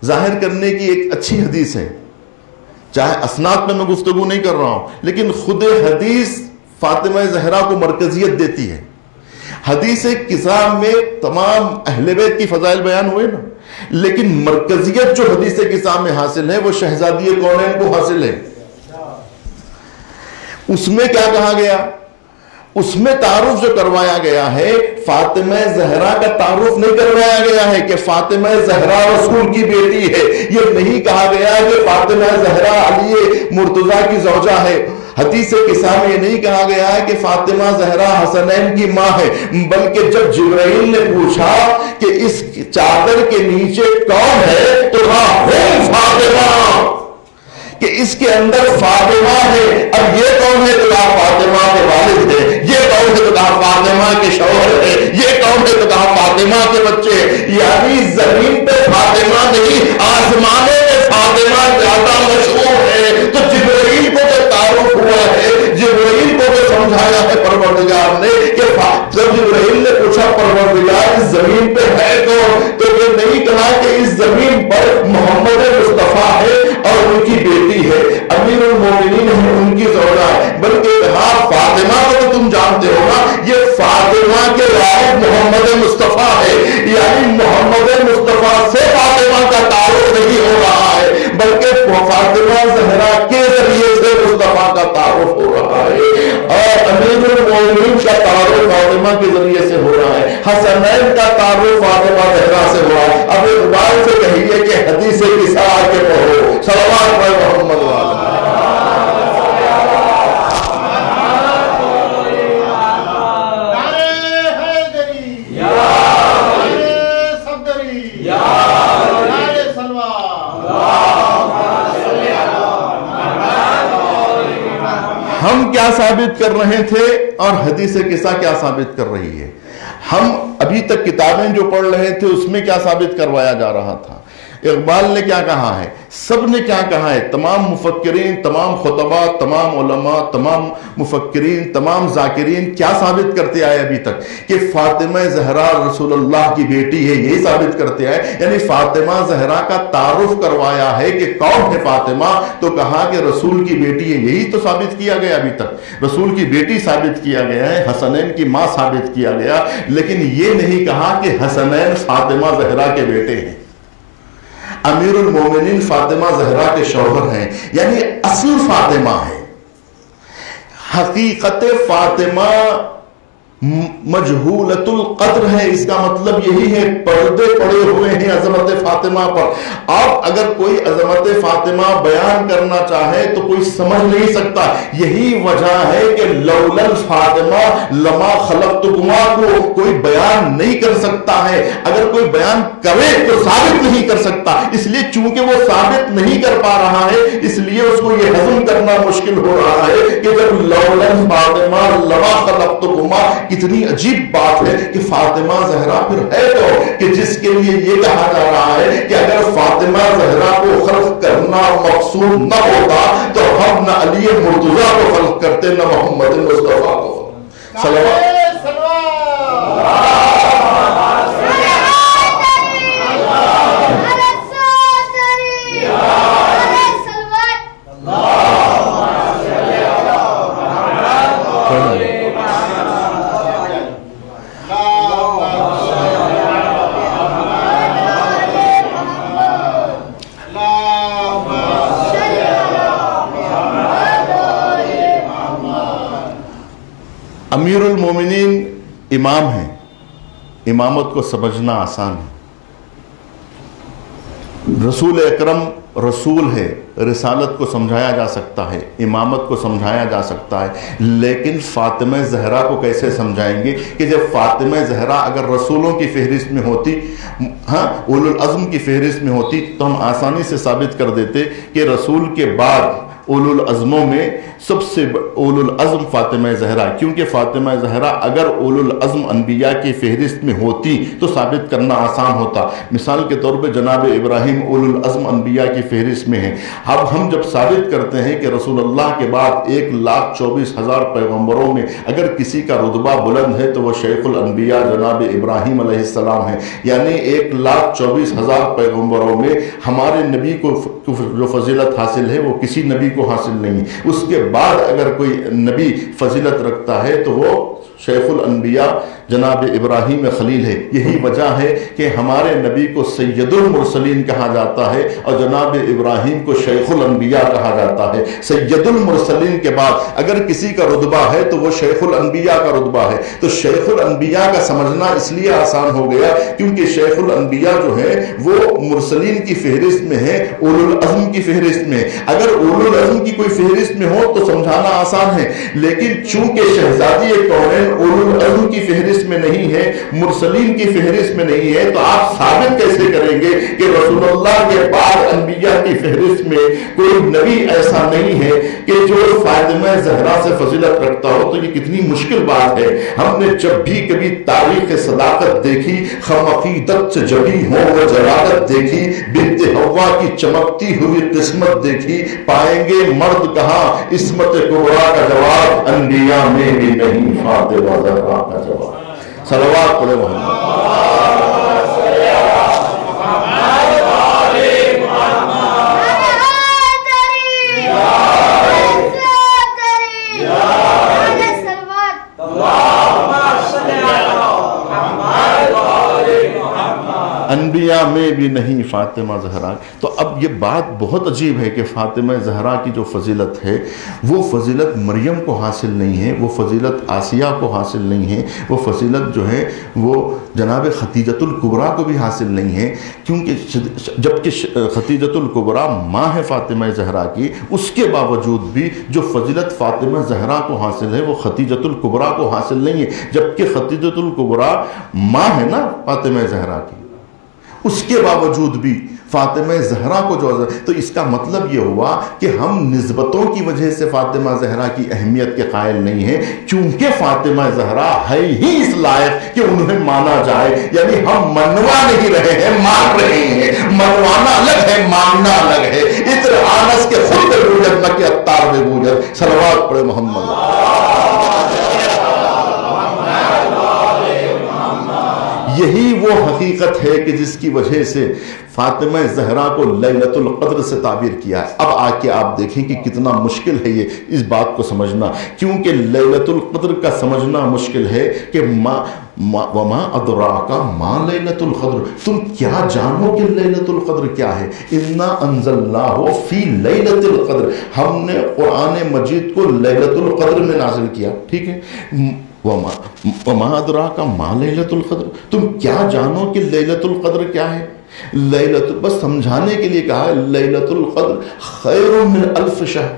ظاہر کرنے کی ایک اچھی حدیث ہے، چاہے اسناد میں گفتگو نہیں کر رہا ہوں، لیکن خود حدیث فاطمہ زہرا کو مرکزیت دیتی ہے۔ حدیث قصہ میں تمام اہل بیت کی فضائل بیان ہوئے نا، لیکن مرکزیت جو حدیث قصہ میں حاصل ہے وہ شہزادی کونین کو حاصل ہے۔ اس میں کیا کہا گیا؟ اس میں تعارف جو کروایا گیا ہے، فاطمہ زہرا کا تعارف نہیں کروایا گیا ہے کہ فاطمہ زہرا رسول کی بیٹی ہے۔ یہ نہیں کہا گیا کہ فاطمہ زہرا علی مرتضیٰ کی زوجہ ہے۔ حدیث قصہ میں یہ نہیں کہا گیا ہے کہ فاطمہ زہرا حسنین کی ماں ہے، بلکہ جب جبرائیل نے پوچھا کہ اس چادر کے نیچے کون ہے تو کہا فاطمہ، کہ اس کے اندر فاطمہ ہے۔ اب یہ کون ہے تو کہا فاطمہ کے والد ہے، یہ کون ہے تو کہا فاطمہ کے شوہر ہے، یہ کون ہے تو کہا فاطمہ کے بچے۔ یعنی زمین پہ فاطمہ نہیں، آسمانوں میں فاطمہ زیادہ مشہور ہے۔ تو جبرائیل کو جو تعارف ہوا ہے، جبرائیل کو جو سمجھایا ہے پروردگار نے کہ جب جبرائیل نے پوچھا پروردگار اس زمین پہ ہے تو یہ نہیں کہا کہ اس زمین پر محمد مصطفیٰ ہے اور ان کی بیٹی ہے، امیر المومنین ہے، ان کی زوجہ ہے، بلکہ کہا فاطمہ کو تم جانتے ہو نا، یہ فاطمہ کے والد محمد مصطفیٰ ہے۔ یعنی محمد مصطفیٰ سے فاطمہ کا تعارف نہیں ہو رہا ہے، بلکہ فاطمہ زہرا کے ذریعے سے مصطفیٰ کا تعارف ہو رہا ہے، اور امیر المومنین کا تعارف فاطمہ کے ذریعے سے ہو رہا ہے، حسنین کا تعارف فاطمہ زہرا سے ہو رہا ہے۔ اب اقبال سے کہیے کہ حدیث قصہ آ کے پڑھو، صلوات پڑھ محمد والا۔ ہم کیا ثابت کر رہے تھے اور حدیث قصہ کیا ثابت کر رہی ہے؟ ہم ابھی تک کتابیں جو پڑھ رہے تھے اس میں کیا ثابت کروایا جا رہا تھا؟ اقبال نے کیا کہا ہے، سب نے کیا کہا ہے، تمام مفکرین، تمام خطباء، تمام علماء، تمام مفکرین، تمام ذاکرین کیا ثابت کرتے آئے ابھی تک؟ کہ فاطمہ زہرا رسول اللہ کی بیٹی ہے، یہی ثابت کرتے آئے۔ یعنی فاطمہ زہرا کا تعارف کروایا ہے کہ کون ہے فاطمہ، تو کہا کہ رسول کی بیٹی ہے، یہی تو ثابت کیا گیا ابھی تک۔ رسول کی بیٹی ثابت کیا گیا ہے، حسنین کی ماں ثابت کیا گیا، لیکن یہ نہیں کہا کہ حسنین فاطمہ زہرا کے بیٹے ہیں، امیر المومنین فاطمہ زہرا کے شوہر ہیں، یعنی اصل فاطمہ ہے۔ حقیقت فاطمہ مجہولت القدر ہے، اس کا مطلب یہی ہے پردے پڑے ہوئے ہیں عظمت فاطمہ پر۔ اب اگر کوئی عظمت فاطمہ بیان کرنا چاہے تو کوئی سمجھ نہیں سکتا۔ یہی وجہ ہے کہ لولا الفاطمہ لما خلقتکما کو کوئی بیان نہیں کر سکتا ہے، اگر کوئی بیان کرے تو ثابت نہیں کر سکتا، اس لیے چونکہ وہ ثابت نہیں کر پا رہا ہے اس لیے اس کو یہ ہضم کرنا مشکل ہو رہا ہے کہ جب لولا الفاطمہ لما خلقتکما، کتنی عجیب بات ہے کہ فاطمہ زہرا پھر ہے تو کہ جس کے لیے یہ کہا جا رہا ہے کہ اگر فاطمہ زہرا کو خلق کرنا مقصود نہ ہوتا تو ہم نہ علی مرتضیٰ کو خلق کرتے نہ محمد مصطفیٰ کو صلوات۔ امیر المومنین امام ہیں، امامت کو سمجھنا آسان ہے۔ رسول اکرم رسول ہے، رسالت کو سمجھایا جا سکتا ہے، امامت کو سمجھایا جا سکتا ہے، لیکن فاطمہ زہرا کو کیسے سمجھائیں گے کہ جب فاطمہ زہرا اگر رسولوں کی فہرست میں ہوتی، اولو العزم کی فہرست میں ہوتی تو ہم آسانی سے ثابت کر دیتے کہ رسول کے بعد اولو العزموں میں سب سے اولو العزم فاطمہ زہرا، کیونکہ فاطمہ زہرا اگر اولو العزم انبیاء کی فہرست میں ہوتی تو ثابت کرنا آسان ہوتا۔ مثال کے طور پہ جناب ابراہیم اولو العزم انبیاء کی فہرست میں ہیں۔ اب ہم جب ثابت کرتے ہیں کہ رسول اللہ کے بعد 1,24,000 پیغمبروں میں اگر کسی کا رتبہ بلند ہے تو وہ شیخ الانبیاء جناب ابراہیم علیہ السلام ہیں، یعنی 1,24,000 پیغمبروں میں ہمارے نبی کو جو فضیلت حاصل ہے وہ کسی نبی کو حاصل نہیں۔ اس کے بعد اگر کوئی نبی فضیلت رکھتا ہے تو وہ شیخ الانبیاء جناب ابراہیم خلیل ہے۔ یہی وجہ ہے کہ ہمارے نبی کو سید المرسلین کہا جاتا ہے اور جناب ابراہیم کو شیخ الانبیاء کہا جاتا ہے۔ سید المرسلین کے بعد اگر کسی کا رتبہ ہے تو وہ شیخ الانبیاء کا رتبہ ہے۔ تو شیخ الانبیاء کا سمجھنا اس لیے آسان ہو گیا کیونکہ شیخ الانبیاء جو ہے وہ مرسلین کی فہرست میں ہے، اولو العزم کی فہرست میں۔ اگر اولو العزم کی کوئی فہرست میں ہو تو سمجھانا آسان ہے، لیکن چونکہ شہزادی کونین اولو العزم کی فہرست میں نہیں ہے، مرسلین کی فہرست میں نہیں ہے، تو آپ ثابت کیسے کریں گے کہ رسول اللہ کے بعد انبیاء کی فہرست میں کوئی نبی ایسا نہیں ہے کہ جو فاطمہ زہرا سے فضیلت رکھتا ہو؟ تو یہ کتنی مشکل بات ہے۔ ہم نے جب بھی کبھی تاریخ صداقت دیکھی، خم عقیدت سے جبی ہو وہ جرادت دیکھی، بنت حوا کی چمکتی ہوئی قسمت دیکھی، پائیں گے مرد کہاں عصمت کبریٰ کا جواب، انبیاء میں بھی نہیں فاطمہ زہرا کا جواب۔ صلوات پڑھے محمد۔ انبیاء میں بھی نہیں فاطمہ زہرا۔ تو اب یہ بات بہت عجیب ہے کہ فاطمہ زہرا کی جو فضیلت ہے وہ فضیلت مریم کو حاصل نہیں ہے، وہ فضیلت آسیہ کو حاصل نہیں ہے، وہ فضیلت جو ہے وہ جناب خدیجۃ الکبریٰ کو بھی حاصل نہیں ہے، کیونکہ جبکہ خدیجۃ الکبریٰ ماں ہے فاطمہ زہرا کی، اس کے باوجود بھی جو فضیلت فاطمہ زہرا کو حاصل ہے وہ خدیجۃ الکبریٰ کو حاصل نہیں ہے، جبکہ خدیجۃ الکبریٰ ماں ہے نا فاطمہ زہرا کی، اس کے باوجود بھی فاطمہ زہرا کو جو، تو اس کا مطلب یہ ہوا کہ ہم نسبتوں کی وجہ سے فاطمہ زہرا کی اہمیت کے قائل نہیں ہیں، چونکہ فاطمہ زہرا ہے ہی اس لائق کہ انہیں مانا جائے. یعنی ہم منوا نہیں رہے ہیں، مان رہے ہیں. منوانا الگ ہے، ماننا الگ ہے. اتر آنس کے خود بے بوجھت نہ کہ اتار بے بوجھت. صلوات پڑھے محمد. یہی وہ حقیقت ہے کہ جس کی وجہ سے فاطمہ زہرا کو لیلۃ القدر سے تعبیر کیا ہے. اب آ کے آپ دیکھیں کہ کتنا مشکل ہے یہ اس بات کو سمجھنا، کیونکہ لیلۃ القدر کا سمجھنا مشکل ہے کہ وما ادراک ما لیلۃ القدر، تم کیا جانو کہ لیلۃ القدر کیا ہے. انا انزلناہ فی لیلۃ القدر، ہم نے قرآن مجید کو لیلۃ القدر میں نازل کیا. ٹھیک ہے. وما ادراک ما لیلۃ القدر، تم کیا جانو کہ لیلۃ القدر کیا ہے. لیلۃ، بس سمجھانے کے لیے کہا ہے لیلۃ القدر خیر من الف شہر،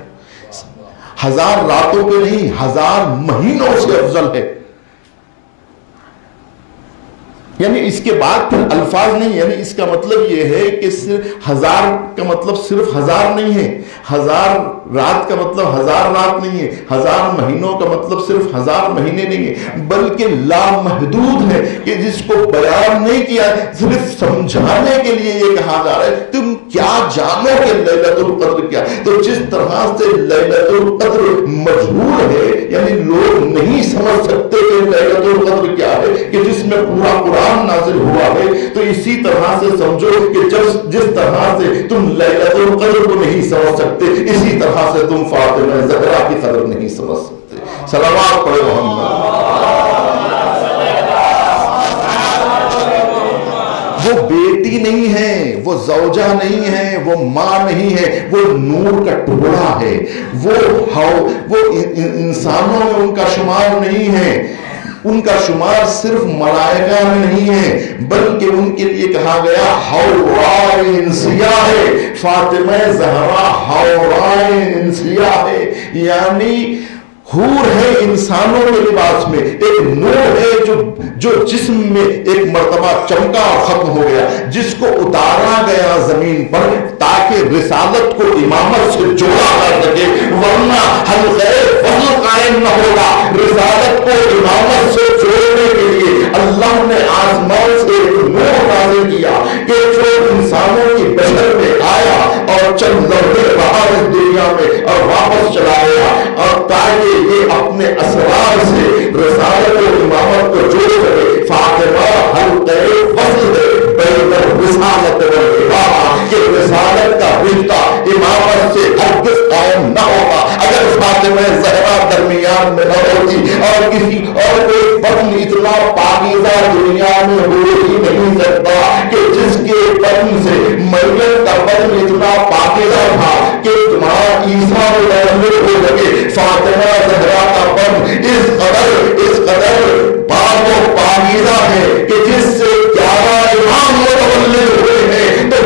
1000 راتوں پہ نہیں، 1000 مہینوں سے افضل ہے. یعنی اس کے بعد پھر الفاظ نہیں، یعنی اس کا مطلب یہ ہے کہ صرف 1000 کا مطلب صرف 1000 نہیں ہے، 1000 رات کا مطلب 1000 رات نہیں ہے، 1000 مہینوں کا مطلب صرف 1000 مہینے نہیں ہے، بلکہ لامحدود ہے کہ جس کو بیان نہیں کیا، صرف سمجھانے کے لیے یہ کہا جا رہا ہے تم کیا جانو کہ لیلۃ القدر کیا. تو جس طرح سے لیلۃ القدر مجہول ہے، یعنی لوگ نہیں سمجھ سکتے کہ لیلۃ القدر کیا ہے، کہ جس میں پورا قرآن نازل ہوا ہے، تو اسی طرح سے سمجھو کہ جس طرح سے تم لیلۃ القدر کو نہیں سمجھ سکتے، اسی طرح سے تم فاطمہ زہرا کی قدر نہیں سمجھ سکتے. صلوات پڑھو محمد. وہ بیٹی نہیں ہے، وہ زوجہ نہیں ہے، وہ ماں نہیں ہے، وہ نور کا ٹکڑا ہے. وہ انسانوں میں ان کا شمار نہیں ہے، ان کا شمار صرف ملائکہ میں نہیں ہے، بلکہ ان کے لیے کہا گیا حورائے انسیہ ہے. فاطمہ زہرا حورائے انسیہ ہے، یعنی حور ہے انسانوں کے لباس میں، ایک نور ہے جو جسم میں ایک مرتبہ چمکا اور ختم ہو گیا، جس کو اتارا گیا زمین پر تاکہ رسالت کو امامت سے جوڑا کر سکے، ورنہ حلقہ فضل قائم نہ ہوگا. رسالت کو امامت سے جوڑنے کے لیے اللہ نے آسمان سے ایک نور نازل کیا کہ جو انسانوں کی بشر میں آیا اور چند لمحے باہر اس دنیا میں اور واپس چلا گیا، اور تاکہ یہ اپنے اسرار سے رسالت و امامت کو جوڑ سکے. فاطمہ حلقہ فضل بین الرسالت والامامہ، کہ رسالت کا رشتہ امامت سے ہرگز قائم نہ ہوگا اگر فاطمہ زہرا درمیان میں نہ ہوتی، اور کسی اور کوئی بدن اتنا پاکیزہ دنیا میں ہو ہی نہیں سکتا کہ جس کے بدن سے مریم کا بدن اتنا پاکیزہ تھا کہ تمہارا عیسیٰ مولود ہو لگے. فاطمہ زہرا کا بدن اس قدر پاک و پاکیزہ ہے کہ جس سے 11 امام متولد ہوئے ہیں. تو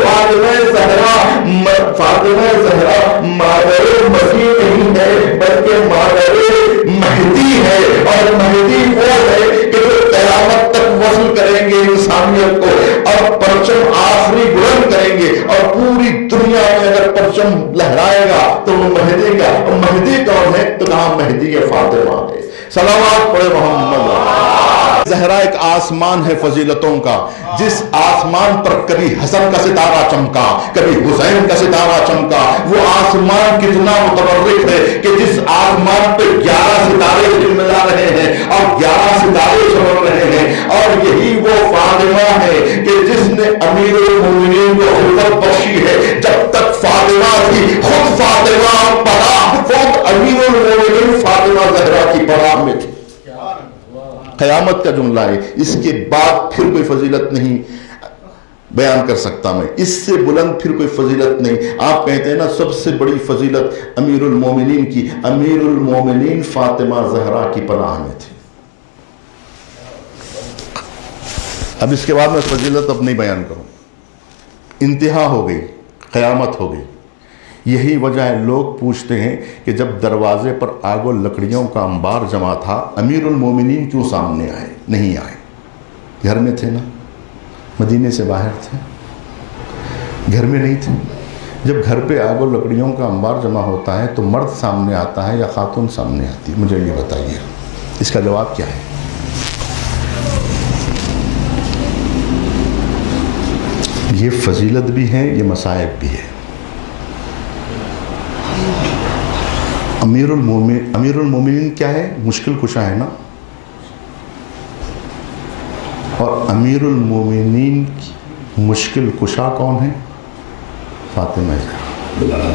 فاطمہ زہرا مادر مسیح نہیں ہے، بلکہ مادر مہدی ہے، اور مہدی وہ ہے کہ جو قیامت تک وصل کریں گے انسانیت کو، اور پرچم آخری بلند کریں گے، اور پوری دنیا میں اگر پرچم لہرائے گا تو وہ مہدی کا. مہدی کون ہے؟ تو کہاں مہدی فاطمہ ہے. صلوات پڑھے محمد. زہرا ایک آسمان ہے فضیلتوں کا، جس آسمان پر کبھی حسن کا ستارہ چمکا، کبھی حسین کا ستارہ چمکا. وہ آسمان کتنا متبرک ہے کہ جس آسمان پہ 11 ستارے جلملا رہے ہیں اور 11 ستارے چمک رہے ہیں. اور یہی وہ فاطمہ ہے کہ جس نے امیر المومنین کو خلفت بخشی ہے. جب تک فاطمہ تھی خود فاطمہ پناہ، خود امیر المومنین فاطمہ زہرا کی پناہ میں تھی. قیامت کا جملہ ہے، اس کے بعد پھر کوئی فضیلت نہیں بیان کر سکتا میں، اس سے بلند پھر کوئی فضیلت نہیں. آپ کہتے ہیں نا سب سے بڑی فضیلت امیر المومنین کی، امیر المومنین فاطمہ زہرا کی پناہ میں تھی. اب اس کے بعد میں فضیلت اب نہیں بیان کروں، انتہا ہو گئی، قیامت ہو گئی. یہی وجہ ہے لوگ پوچھتے ہیں کہ جب دروازے پر آگ و لکڑیوں کا انبار جمع تھا، امیر المومنین کیوں سامنے آئے؟ نہیں آئے، گھر میں تھے نا، مدینے سے باہر تھے. گھر میں نہیں تھے. جب گھر پہ آگ و لکڑیوں کا انبار جمع ہوتا ہے تو مرد سامنے آتا ہے یا خاتون سامنے آتی ہے؟ مجھے یہ بتائیے، اس کا جواب کیا ہے؟ یہ فضیلت بھی ہے، یہ مصائب بھی ہے. امیر المومنین کیا ہے؟ مشکل کشا ہے نا. اور امیر المومنین کی مشکل کشا کون ہے؟ فاطمہ زہرا.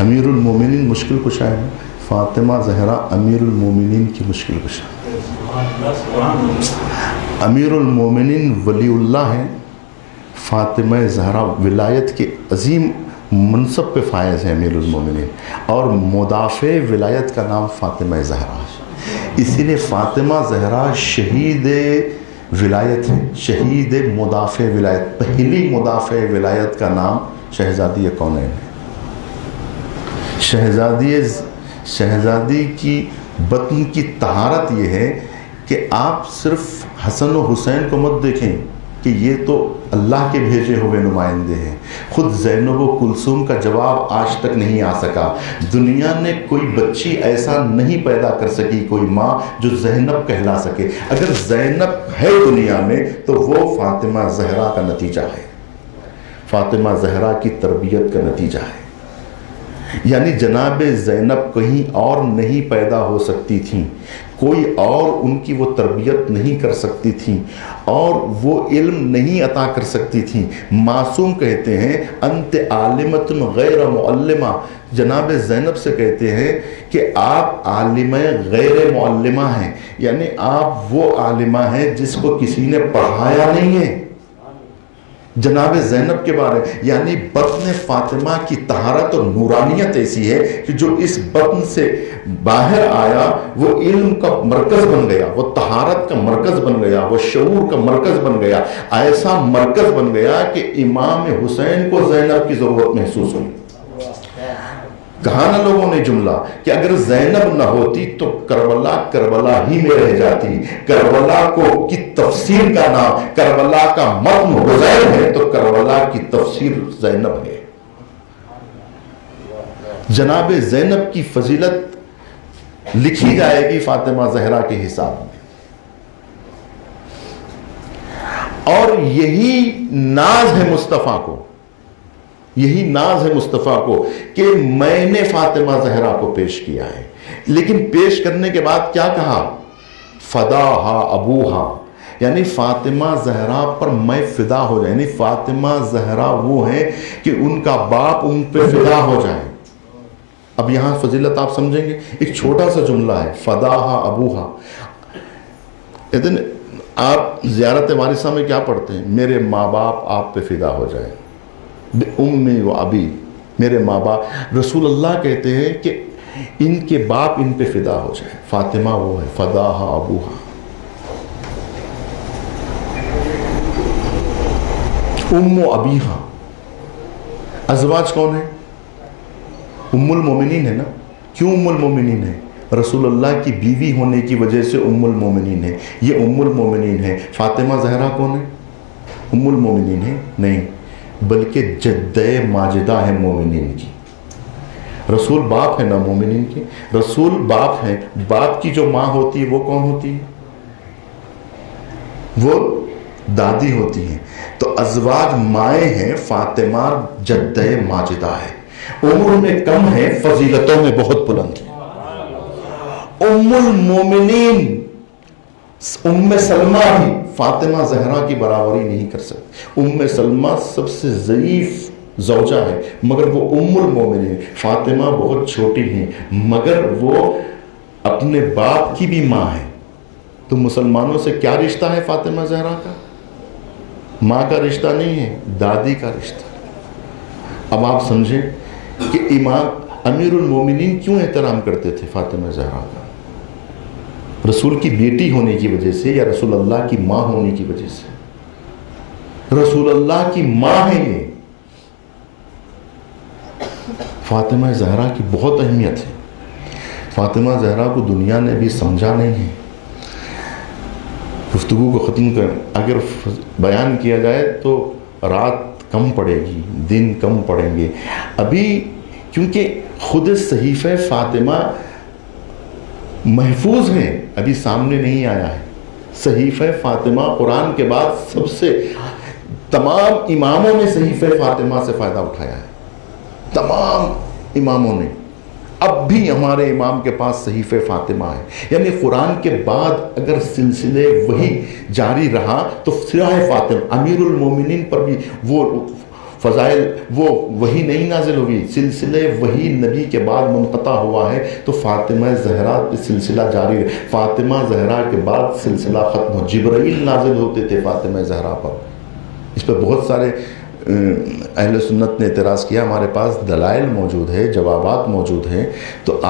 امیر المومنین مشکل کشا ہے، فاطمہ زہرا امیر المومنین کی مشکل کشا. امیر المومنین ولی اللہ ہیں، فاطمہ زہرا ولایت کے عظیم منصب پہ فائز ہے امیر المومنین، اور مدافع ولایت کا نام فاطمہ زہرا. اسی لیے فاطمہ زہرا شہید ولایت ہے، شہید مدافع ولایت. پہلی مدافع ولایت کا نام شہزادی کونین ہے. شہزادی کی بطن کی طہارت یہ ہے کہ آپ صرف حسن و حسین کو مت دیکھیں کہ یہ تو اللہ کے بھیجے ہوئے نمائندے ہیں. خود زینب و کلثوم کا جواب آج تک نہیں آ سکا. دنیا نے کوئی بچی ایسا نہیں پیدا کر سکی، کوئی ماں جو زینب کہلا سکے. اگر زینب ہے دنیا میں تو وہ فاطمہ زہرا کا نتیجہ ہے، فاطمہ زہرا کی تربیت کا نتیجہ ہے. یعنی جناب زینب کہیں اور نہیں پیدا ہو سکتی تھیں، کوئی اور ان کی وہ تربیت نہیں کر سکتی تھیں، اور وہ علم نہیں عطا کر سکتی تھیں. معصوم کہتے ہیں انت عالمۃ غیر معلمہ. جناب زینب سے کہتے ہیں کہ آپ عالمہ غیر معلمہ ہیں، یعنی آپ وہ عالمہ ہیں جس کو کسی نے پڑھایا نہیں ہے. جناب زینب کے بارے یعنی بطن فاطمہ کی طہارت اور نورانیت ایسی ہے کہ جو اس بطن سے باہر آیا وہ علم کا مرکز بن گیا، وہ طہارت کا مرکز بن گیا، وہ شعور کا مرکز بن گیا. ایسا مرکز بن گیا کہ امام حسین کو زینب کی ضرورت محسوس ہوئی. کہا نا لوگوں نے جملہ کہ اگر زینب نہ ہوتی تو کربلا ہی میں رہ جاتی. کربلا کو کی تفسیر کا نام، کربلا کا متن حسین ہے تو کربلا کی تفسیر زینب ہے. جناب زینب کی فضیلت لکھی جائے گی فاطمہ زہرا کے حساب میں، اور یہی ناز ہے مصطفیٰ کو، یہی ناز ہے مصطفیٰ کو کہ میں نے فاطمہ زہرا کو پیش کیا ہے. لیکن پیش کرنے کے بعد کیا کہا؟ فداہا ابوہا، یعنی فاطمہ زہرا پر میں فدا ہو جائے. یعنی فاطمہ زہرا وہ ہے کہ ان کا باپ ان پہ فدا ہو جائے. اب یہاں فضیلت آپ سمجھیں گے. ایک چھوٹا سا جملہ ہے، فداہا ابوہا. آپ زیارت وارثہ میں کیا پڑھتے ہیں؟ میرے ماں باپ آپ پہ فدا ہو جائے، امی و ابی، میرے ماں باپ. رسول اللہ کہتے ہیں کہ ان کے باپ ان پہ فدا ہو جائے. فاطمہ وہ ہے، فداہا ابوہا. ام و ابیہا. ازواج کون ہے؟ ام المومنین ہے نا. کیوں ام المومنین ہے؟ رسول اللہ کی بیوی ہونے کی وجہ سے ام المومنین ہے. یہ ام المومنین ہے. فاطمہ زہرا کون ہے؟ ام المومنین ہے؟ نہیں، بلکہ جدہ ماجدہ ہے مومنین کی. رسول باپ ہے نا مومنین کی، رسول باپ ہے. باپ کی جو ماں ہوتی ہے وہ کون ہوتی ہے؟ وہ دادی ہوتی ہیں. تو ازواج مائیں ہیں، فاطمہ جدہ ماجدہ ہے. عمر میں کم ہے، فضیلتوں میں بہت بلند ہے. ام المومنین ام سلمہ بھی فاطمہ زہرا کی برابری نہیں کر سکتی. ام سلمہ سب سے ضعیف زوجہ ہے مگر وہ ام المومنین. فاطمہ بہت چھوٹی ہیں مگر وہ اپنے باپ کی بھی ماں ہے. تو مسلمانوں سے کیا رشتہ ہے فاطمہ زہرا کا؟ ماں کا رشتہ نہیں ہے، دادی کا رشتہ. اب آپ سمجھیں کہ امام امیر المومنین کیوں احترام کرتے تھے فاطمہ زہرا کا؟ رسول کی بیٹی ہونے کی وجہ سے یا رسول اللہ کی ماں ہونے کی وجہ سے؟ رسول اللہ کی ماں ہے یہ. فاطمہ زہرا کی بہت اہمیت ہے. فاطمہ زہرا کو دنیا نے بھی سمجھا نہیں ہے. گفتگو کو ختم کر اگر بیان کیا جائے تو رات کم پڑے گی، دن کم پڑیں گے ابھی، کیونکہ خود صحیفہ فاطمہ محفوظ ہیں، ابھی سامنے نہیں آیا ہے۔ صحیفہ فاطمہ قرآن کے بعد سب سے، تمام اماموں نے صحیفہ فاطمہ سے فائدہ اٹھایا ہے، تمام اماموں نے۔ اب بھی ہمارے امام کے پاس صحیفہ فاطمہ ہے، یعنی قرآن کے بعد اگر سلسلے وہی جاری رہا تو سوائے فاطمہ امیر المومنین پر بھی وہ فضائل، وہ وہی نہیں نازل ہوئی، سلسلے وہی نبی کے بعد منقطع ہوا ہے تو فاطمہ زہرا پہ سلسلہ جاری ہے۔ فاطمہ زہرا کے بعد سلسلہ ختم ہو، جبرائیل نازل ہوتے تھے فاطمہ زہرا پر۔ اس پہ بہت سارے اہل سنت نے اعتراض کیا، ہمارے پاس دلائل موجود ہے، جوابات موجود ہیں۔ تو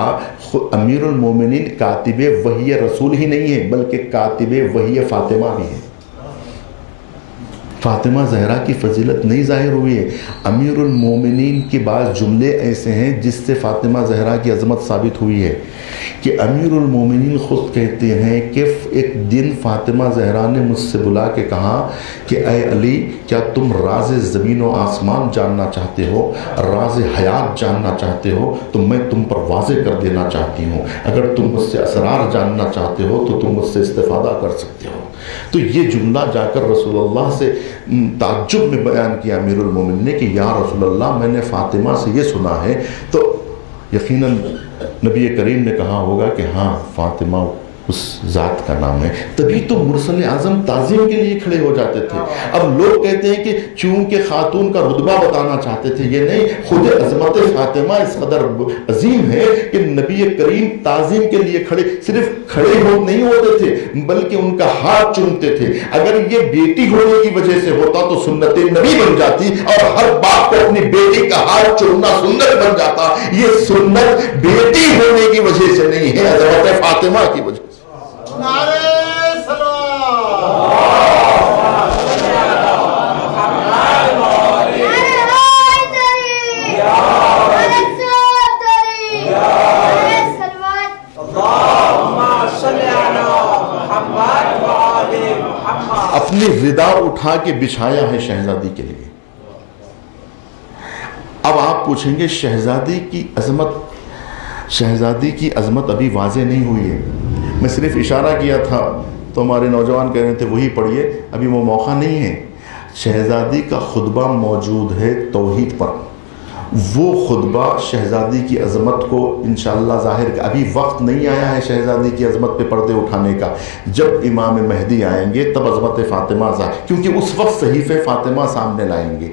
امیر المومنین کاتب وحی رسول ہی نہیں ہے بلکہ کاتب وحی فاطمہ بھی ہے۔ فاطمہ زہرا کی فضیلت نہیں ظاہر ہوئی ہے، امیر المومنین کے بعض جملے ایسے ہیں جس سے فاطمہ زہرا کی عظمت ثابت ہوئی ہے کہ امیر المومنین خود کہتے ہیں کہ ایک دن فاطمہ زہرا نے مجھ سے بلا کے کہا کہ اے علی، کیا تم راز زمین و آسمان جاننا چاہتے ہو، راز حیات جاننا چاہتے ہو تو میں تم پر واضح کر دینا چاہتی ہوں، اگر تم مجھ سے اسرار جاننا چاہتے ہو تو تم مجھ سے استفادہ کر سکتے ہو۔ تو یہ جملہ جا کر رسول اللہ سے تعجب میں بیان کیا امیر المومنین نے کہ یا رسول اللہ، میں نے فاطمہ سے یہ سنا ہے۔ تو یقیناً نبی کریم نے کہا ہوگا کہ ہاں فاطمہ اس ذات کا نام ہے، تبھی تو مرسل اعظم تعظیم کے لیے کھڑے ہو جاتے تھے۔ اب لوگ کہتے ہیں کہ چونکہ خاتون کا رتبہ بتانا چاہتے تھے، یہ نہیں، خود عظمت فاطمہ اس قدر عظیم ہے کہ نبی کریم تعظیم کے لیے کھڑے، صرف کھڑے ہو نہیں ہوتے تھے بلکہ ان کا ہاتھ چومتے تھے۔ اگر یہ بیٹی ہونے کی وجہ سے ہوتا تو سنت نبی بن جاتی اور ہر باپ کو اپنی بیٹی کا ہاتھ چومنا سنت بن جاتا۔ یہ سنت بیٹی ہونے کی وجہ سے نہیں ہے، عظمت فاطمہ کی وجہ سے۔ نعرہ سلام، اپنی ردا اٹھا کے بچھایا ہے شہزادی کے لیے۔ اب آپ پوچھیں گے شہزادی کی عظمت ابھی واضح نہیں ہوئی ہے، میں صرف اشارہ کیا تھا تو ہمارے نوجوان کہہ رہے تھے وہی پڑھیے، ابھی وہ موقع نہیں ہے۔ شہزادی کا خطبہ موجود ہے توحید پر، وہ خطبہ شہزادی کی عظمت کو انشاءاللہ ظاہر، ابھی وقت نہیں آیا ہے شہزادی کی عظمت پہ پردے اٹھانے کا۔ جب امام مہدی آئیں گے تب عظمت فاطمہ ظاہر، کیونکہ اس وقت صحیفہ فاطمہ سامنے لائیں گے،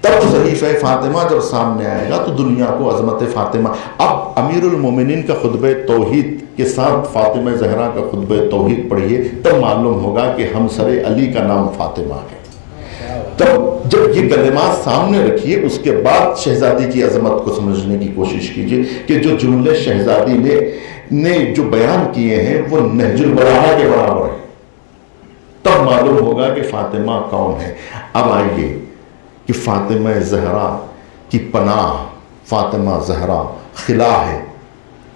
تب صحیفہ فاطمہ جب سامنے آئے گا تو دنیا کو عظمت فاطمہ۔ اب امیر المومنین کا خطبہ توحید کے ساتھ فاطمہ زہرا کا خطبہ توحید پڑھیے، تب معلوم ہوگا کہ ہمسر علی کا نام فاطمہ ہے۔ تب جب یہ کلمات سامنے رکھیے اس کے بعد شہزادی کی عظمت کو سمجھنے کی کوشش کیجیے کہ جو جملے شہزادی نے جو بیان کیے ہیں وہ نہج البلاغہ کے برابر ہیں، تب معلوم ہوگا کہ فاطمہ کون ہے۔ اب آئیے کہ فاطمہ زہرا کی پناہ، فاطمہ زہرا خلا ہے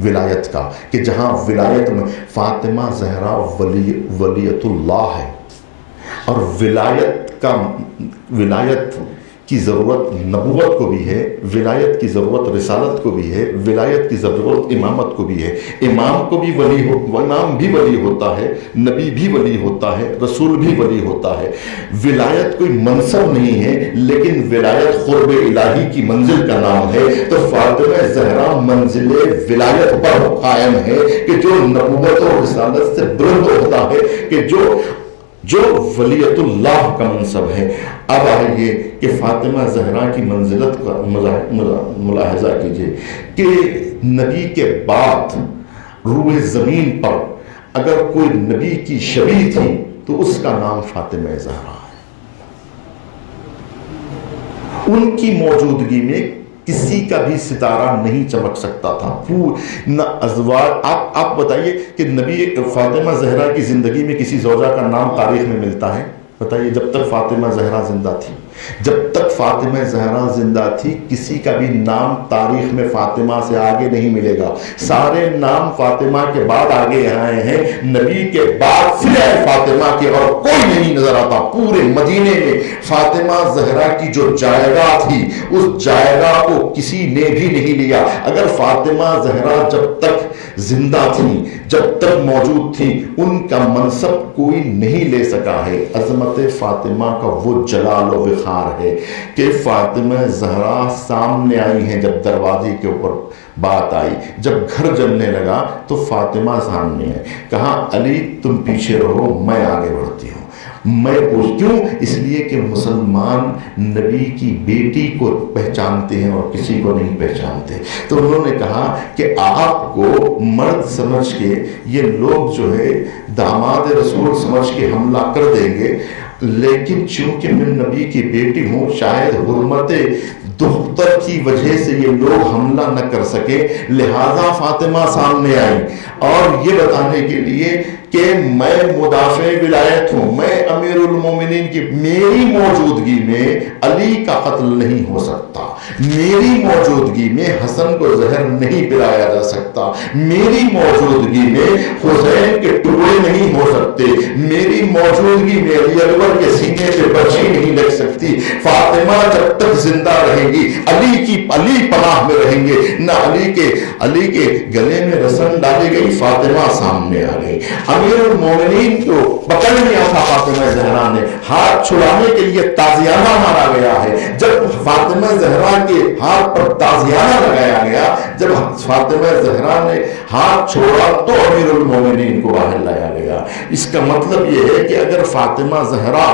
ولایت کا، کہ جہاں ولایت میں فاطمہ زہرا ولیت اللہ ہے، اور ولایت کی ضرورت نبوت کو بھی ہے، ولایت کی ضرورت رسالت کو بھی ہے، ولایت کی ضرورت امامت کو بھی ہے۔ امام کو بھی امام بھی ولی ہوتا ہے، نبی بھی ولی ہوتا ہے، رسول بھی ولی ہوتا ہے۔ ولایت کوئی منصب نہیں ہے لیکن ولایت قرب الہی کی منزل کا نام ہے۔ تو فاطمہ زہرا منزل ولایت پر قائم ہے کہ جو نبوت و رسالت سے بلند ہوتا ہے، کہ جو ولیت اللہ کا منصب ہے۔ اب آئیے کہ فاطمہ زہرا کی منزلت کا ملاحظہ کیجئے کہ نبی کے بعد روح زمین پر اگر کوئی نبی کی شبیہ تھی تو اس کا نام فاطمہ زہرا ہے۔ ان کی موجودگی میں کسی کا بھی ستارہ نہیں چمک سکتا تھا، نہ ازواج۔ آپ بتائیے کہ نبی فاطمہ زہرا کی زندگی میں کسی زوجہ کا نام تاریخ میں ملتا ہے؟ بتائیے، جب تک فاطمہ زہرا زندہ تھی جب تک فاطمہ زہرا زندہ تھی کسی کا بھی نام تاریخ میں فاطمہ سے آگے نہیں ملے گا. سارے نام فاطمہ کے بعد آگے آئے ہیں. نبی کے بعد پھر آئے فاطمہ کے اور کوئی نہیں نظر آتا. پورے مدینے میں فاطمہ زہرا کی جو جائیگاہ تھی اس جائیگاہ کو کسی نے بھی نہیں لیا. اگر فاطمہ زہرا جب تک زندہ تھی, جب تک موجود تھی, ان کا منصب کوئی نہیں لے سکا ہے. عظمت فاطمہ کا وہ جلال و وقار ہے کہ فاطمہ زہرا سامنے آئی ہیں. جب دروازے کے اوپر بات آئی, جب گھر جلنے لگا تو فاطمہ سامنے ہے. کہا علی تم پیچھے رہو, میں آگے بڑھتی ہوں. میں کیوں؟ اس لیے کہ مسلمان نبی کی بیٹی کو پہچانتے ہیں اور کسی کو نہیں پہچانتے. تو انہوں نے کہا کہ آپ کو مرد سمجھ کے یہ لوگ جو ہے داماد رسول سمجھ کے حملہ کر دیں گے, لیکن چونکہ میں نبی کی بیٹی ہوں شاید حرمت دختر کی وجہ سے یہ لوگ حملہ نہ کر سکے, لہذا فاطمہ سامنے آئی اور یہ بتانے کے لیے کہ میں مدافع ولایت ہوں, میں امیر المومنین کی, میری موجودگی میں علی کا قتل نہیں ہو سکتا, میری موجودگی میں حسن کو زہر نہیں پلایا جا سکتا, میری موجودگی میں حسین کے ٹکڑے نہیں ہو سکتے, میری موجودگی میں علی اکبر کے سینے پہ برچھی نہیں لگ سکتی. فاطمہ جب تک زندہ رہیں گی علی پناہ میں رہیں گے. نہ علی کے گلے میں رسن ڈالی گئی, فاطمہ سامنے آ گئی. امیر المومنین کو پکڑ لیا تھا فاطمہ زہرا نے, ہاتھ چھڑانے کے لیے تازیانہ مارا گیا ہے. جب فاطمہ زہرا کے ہاتھ پر تازیانہ لگایا گیا, جب فاطمہ زہرا نے ہاتھ چھوڑا تو امیر المومنین کو باہر لایا گیا. اس کا مطلب یہ ہے کہ اگر فاطمہ زہرا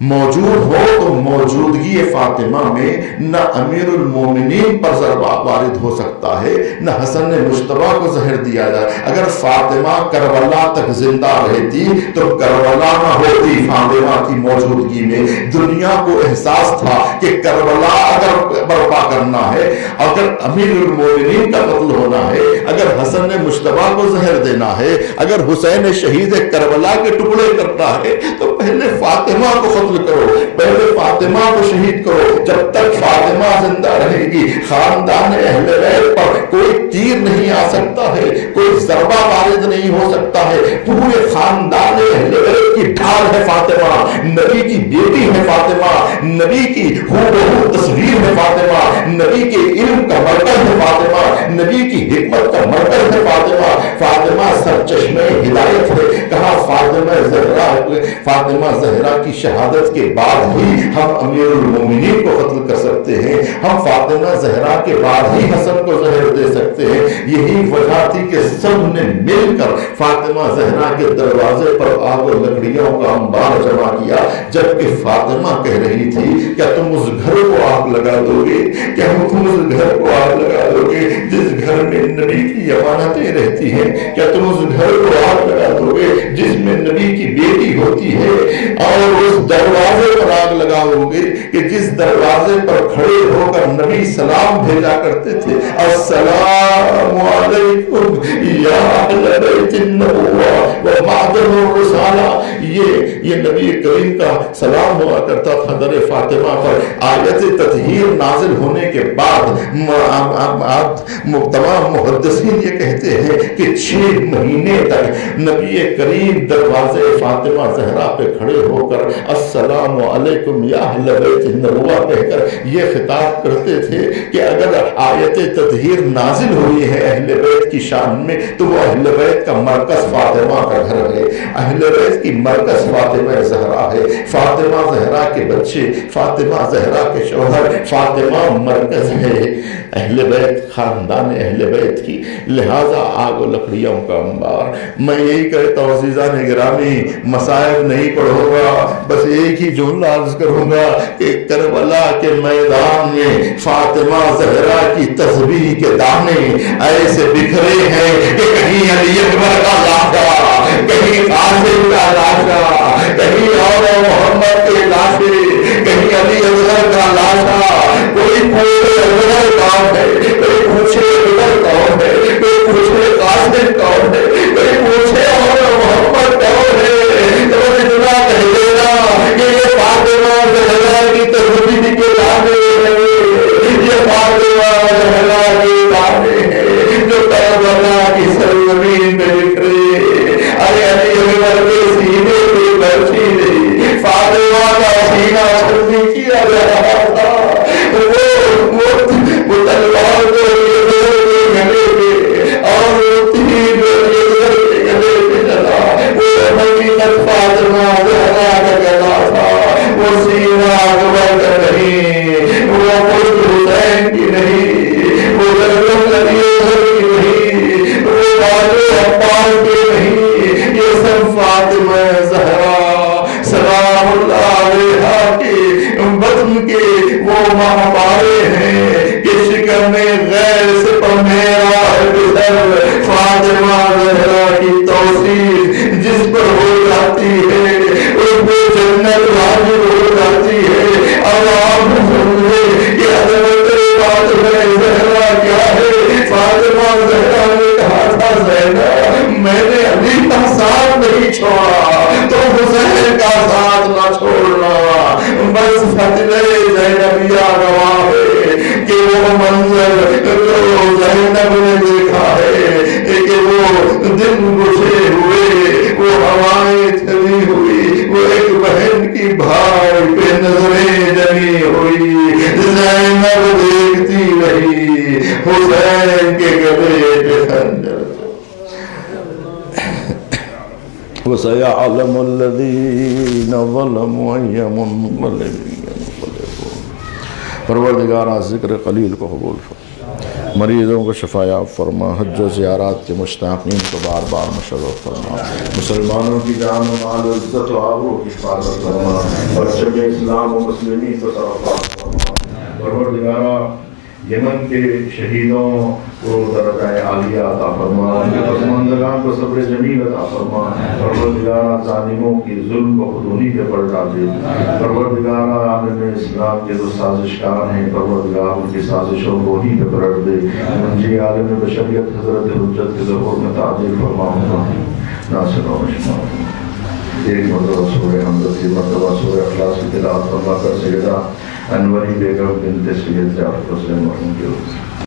موجود ہو تو موجودگی فاطمہ میں نہ امیر المومنین پر ضربہ وارد ہو سکتا ہے, نہ حسن مجتبیٰ کو زہر دیا جائے. اگر فاطمہ کربلا تک زندہ رہتی تو کربلا نہ ہوتی. فاطمہ کی موجودگی میں دنیا کو احساس تھا کہ کربلا اگر برپا کرنا ہے, اگر امیر المومنین کا قتل ہونا ہے, اگر حسن مجتبیٰ کو زہر دینا ہے, اگر حسین شہید کربلا کے ٹکڑے کرنا ہے تو پہلے فاطمہ کو قتل کرو, پہلے فاطمہ کو شہید کرو. جب تک فاطمہ زندہ رہے گی خاندان اہل بیت پر کوئی تیر نہیں آ سکتا ہے, کوئی ضربہ وارد نہیں ہو سکتا ہے. پورے خاندان اہل بیت کی ڈھال ہے فاطمہ, نبی کی بیٹی ہے فاطمہ, نبی کی ہو تصویر ہے فاطمہ, نبی کے علم کا مرکز ہے فاطمہ, نبی کی حکمت کا مرکز ہے فاطمہ. فاطمہ سرچشمہ ہدایت ہے. کہا فاطمہ زہرا کی شہادت کے بعد ہی ہم امیر المومنین کو قتل کر سکتے ہیں, ہم فاطمہ زہرا کے بعد ہی حسن کو زہر دے سکتے ہیں. یہی وجہ تھی کہ سب نے مل کر فاطمہ زہرا کے دروازے پر آگ و لکڑیوں کا انبار جمع کیا, جبکہ فاطمہ کہہ رہی تھی کیا تم اس گھر کو آگ لگا دو گے, کیا تم اس گھر کو آگ لگا دو گے جس گھر میں نبی کی امانتیں رہتی ہیں, کیا تم اس گھر کو آگ لگا دو گے جس میں نبی کی بیٹی ہوتی ہے, اور اس دروازے پر آگ لگاؤ گے کہ جس دروازے پر کھڑے ہو کر نبی سلام بھیجا کرتے تھے, السلام علیکم یا اہل بیت النبوہ و معدن الرسالہ. یہ نبی کریم کا سلام ہوا کرتا تھا در فاطمہ پر. آیت تطہیر نازل ہونے کے بعد تمام محدثین یہ کہتے ہیں کہ 6 مہینے تک نبی کریم دروازے فاطمہ زہرا پہ کھڑے ہو کر السلام علیکم یا اہل بیت النبوہ کہہ کر یہ خطاب کرتے تھے کہ اگر آیت تطہیر نازل ہوئی ہے اہل بیت کی شان میں تو وہ اہل بیت کا مرکز فاطمہ کا گھر ہے, اہل بیت کی مرکز فاطمہ زہرا ہے, فاطمہ زہرا کے بچے, فاطمہ زہرا کے شوہر, فاطمہ مرکز ہے اہل بیت, خاندان اہل بیت کی. لہذا آگ و لکڑیوں کا انبار. میں یہی کہتا ہوں عزیزان گرامی, مصائب نہیں پڑھوں گا, بس ایک ہی جملہ عرض کروں گا کہ کربلا کے میدان میں فاطمہ زہرا کی تسبیح کے دانے ایسے بکھرے ہیں کہ کہیں علی اکبر کا لاشا, کہیں قاسم کا لاشا, کہیں اور محمد کے لاشے, کہیں علی اکبر کا لاشا. کوئی پوچھے اکبر کون ہے, کوئی پوچھے اکبر کون ہے, کوئی پوچھے قاسم کون ہے, کوئی پوچھے اور محمد کون ہے, تو اتنا کہہ دینا کہ یہ فاطمہ زہرا کی حسین کے گلے پہ خنجر وَسَيَعْلَمُ الَّذِينَ ظَلَمُوا أَيَّ مُنقَلِبٍ يَنقَلِبُونَ۔ پروردگارہ ذکر قلیل کو قبول فرما، مریضوں کو شفا یاب فرما، حج و زیارات کے مشتاقین کو بار بار مشرف فرما، مسلمانوں کی جان و مال و عزت و آبرو کی حفاظت فرما، اور جب اسلام و مسلمین کو طرفات فرما۔ پروردگارہ یمن کے شہیدوں کو درجہ عالیہ عطا فرما، ان کے پسماندگان کو صبر جمیل عطا فرما۔ پروردگارہ ظالموں کی ظلم کو خود انہی پہ پلٹا دے۔ پروردگارہ عالم اسلام کے جو سازشکار ہیں، پروردگار ان کی سازشوں کو انہی پہ پلٹ دے۔ منجی عالم بشریت حضرت حجت کے ظہور میں تعجیل فرماؤں، ناصر و مشمع۔ ایک مرتبہ سورہ حمد کی مرتبہ سورہ اخلاص کی تلاوت فرما کر سیدہ انوری بیگم بنت سید جعفر حسین مرحوم کے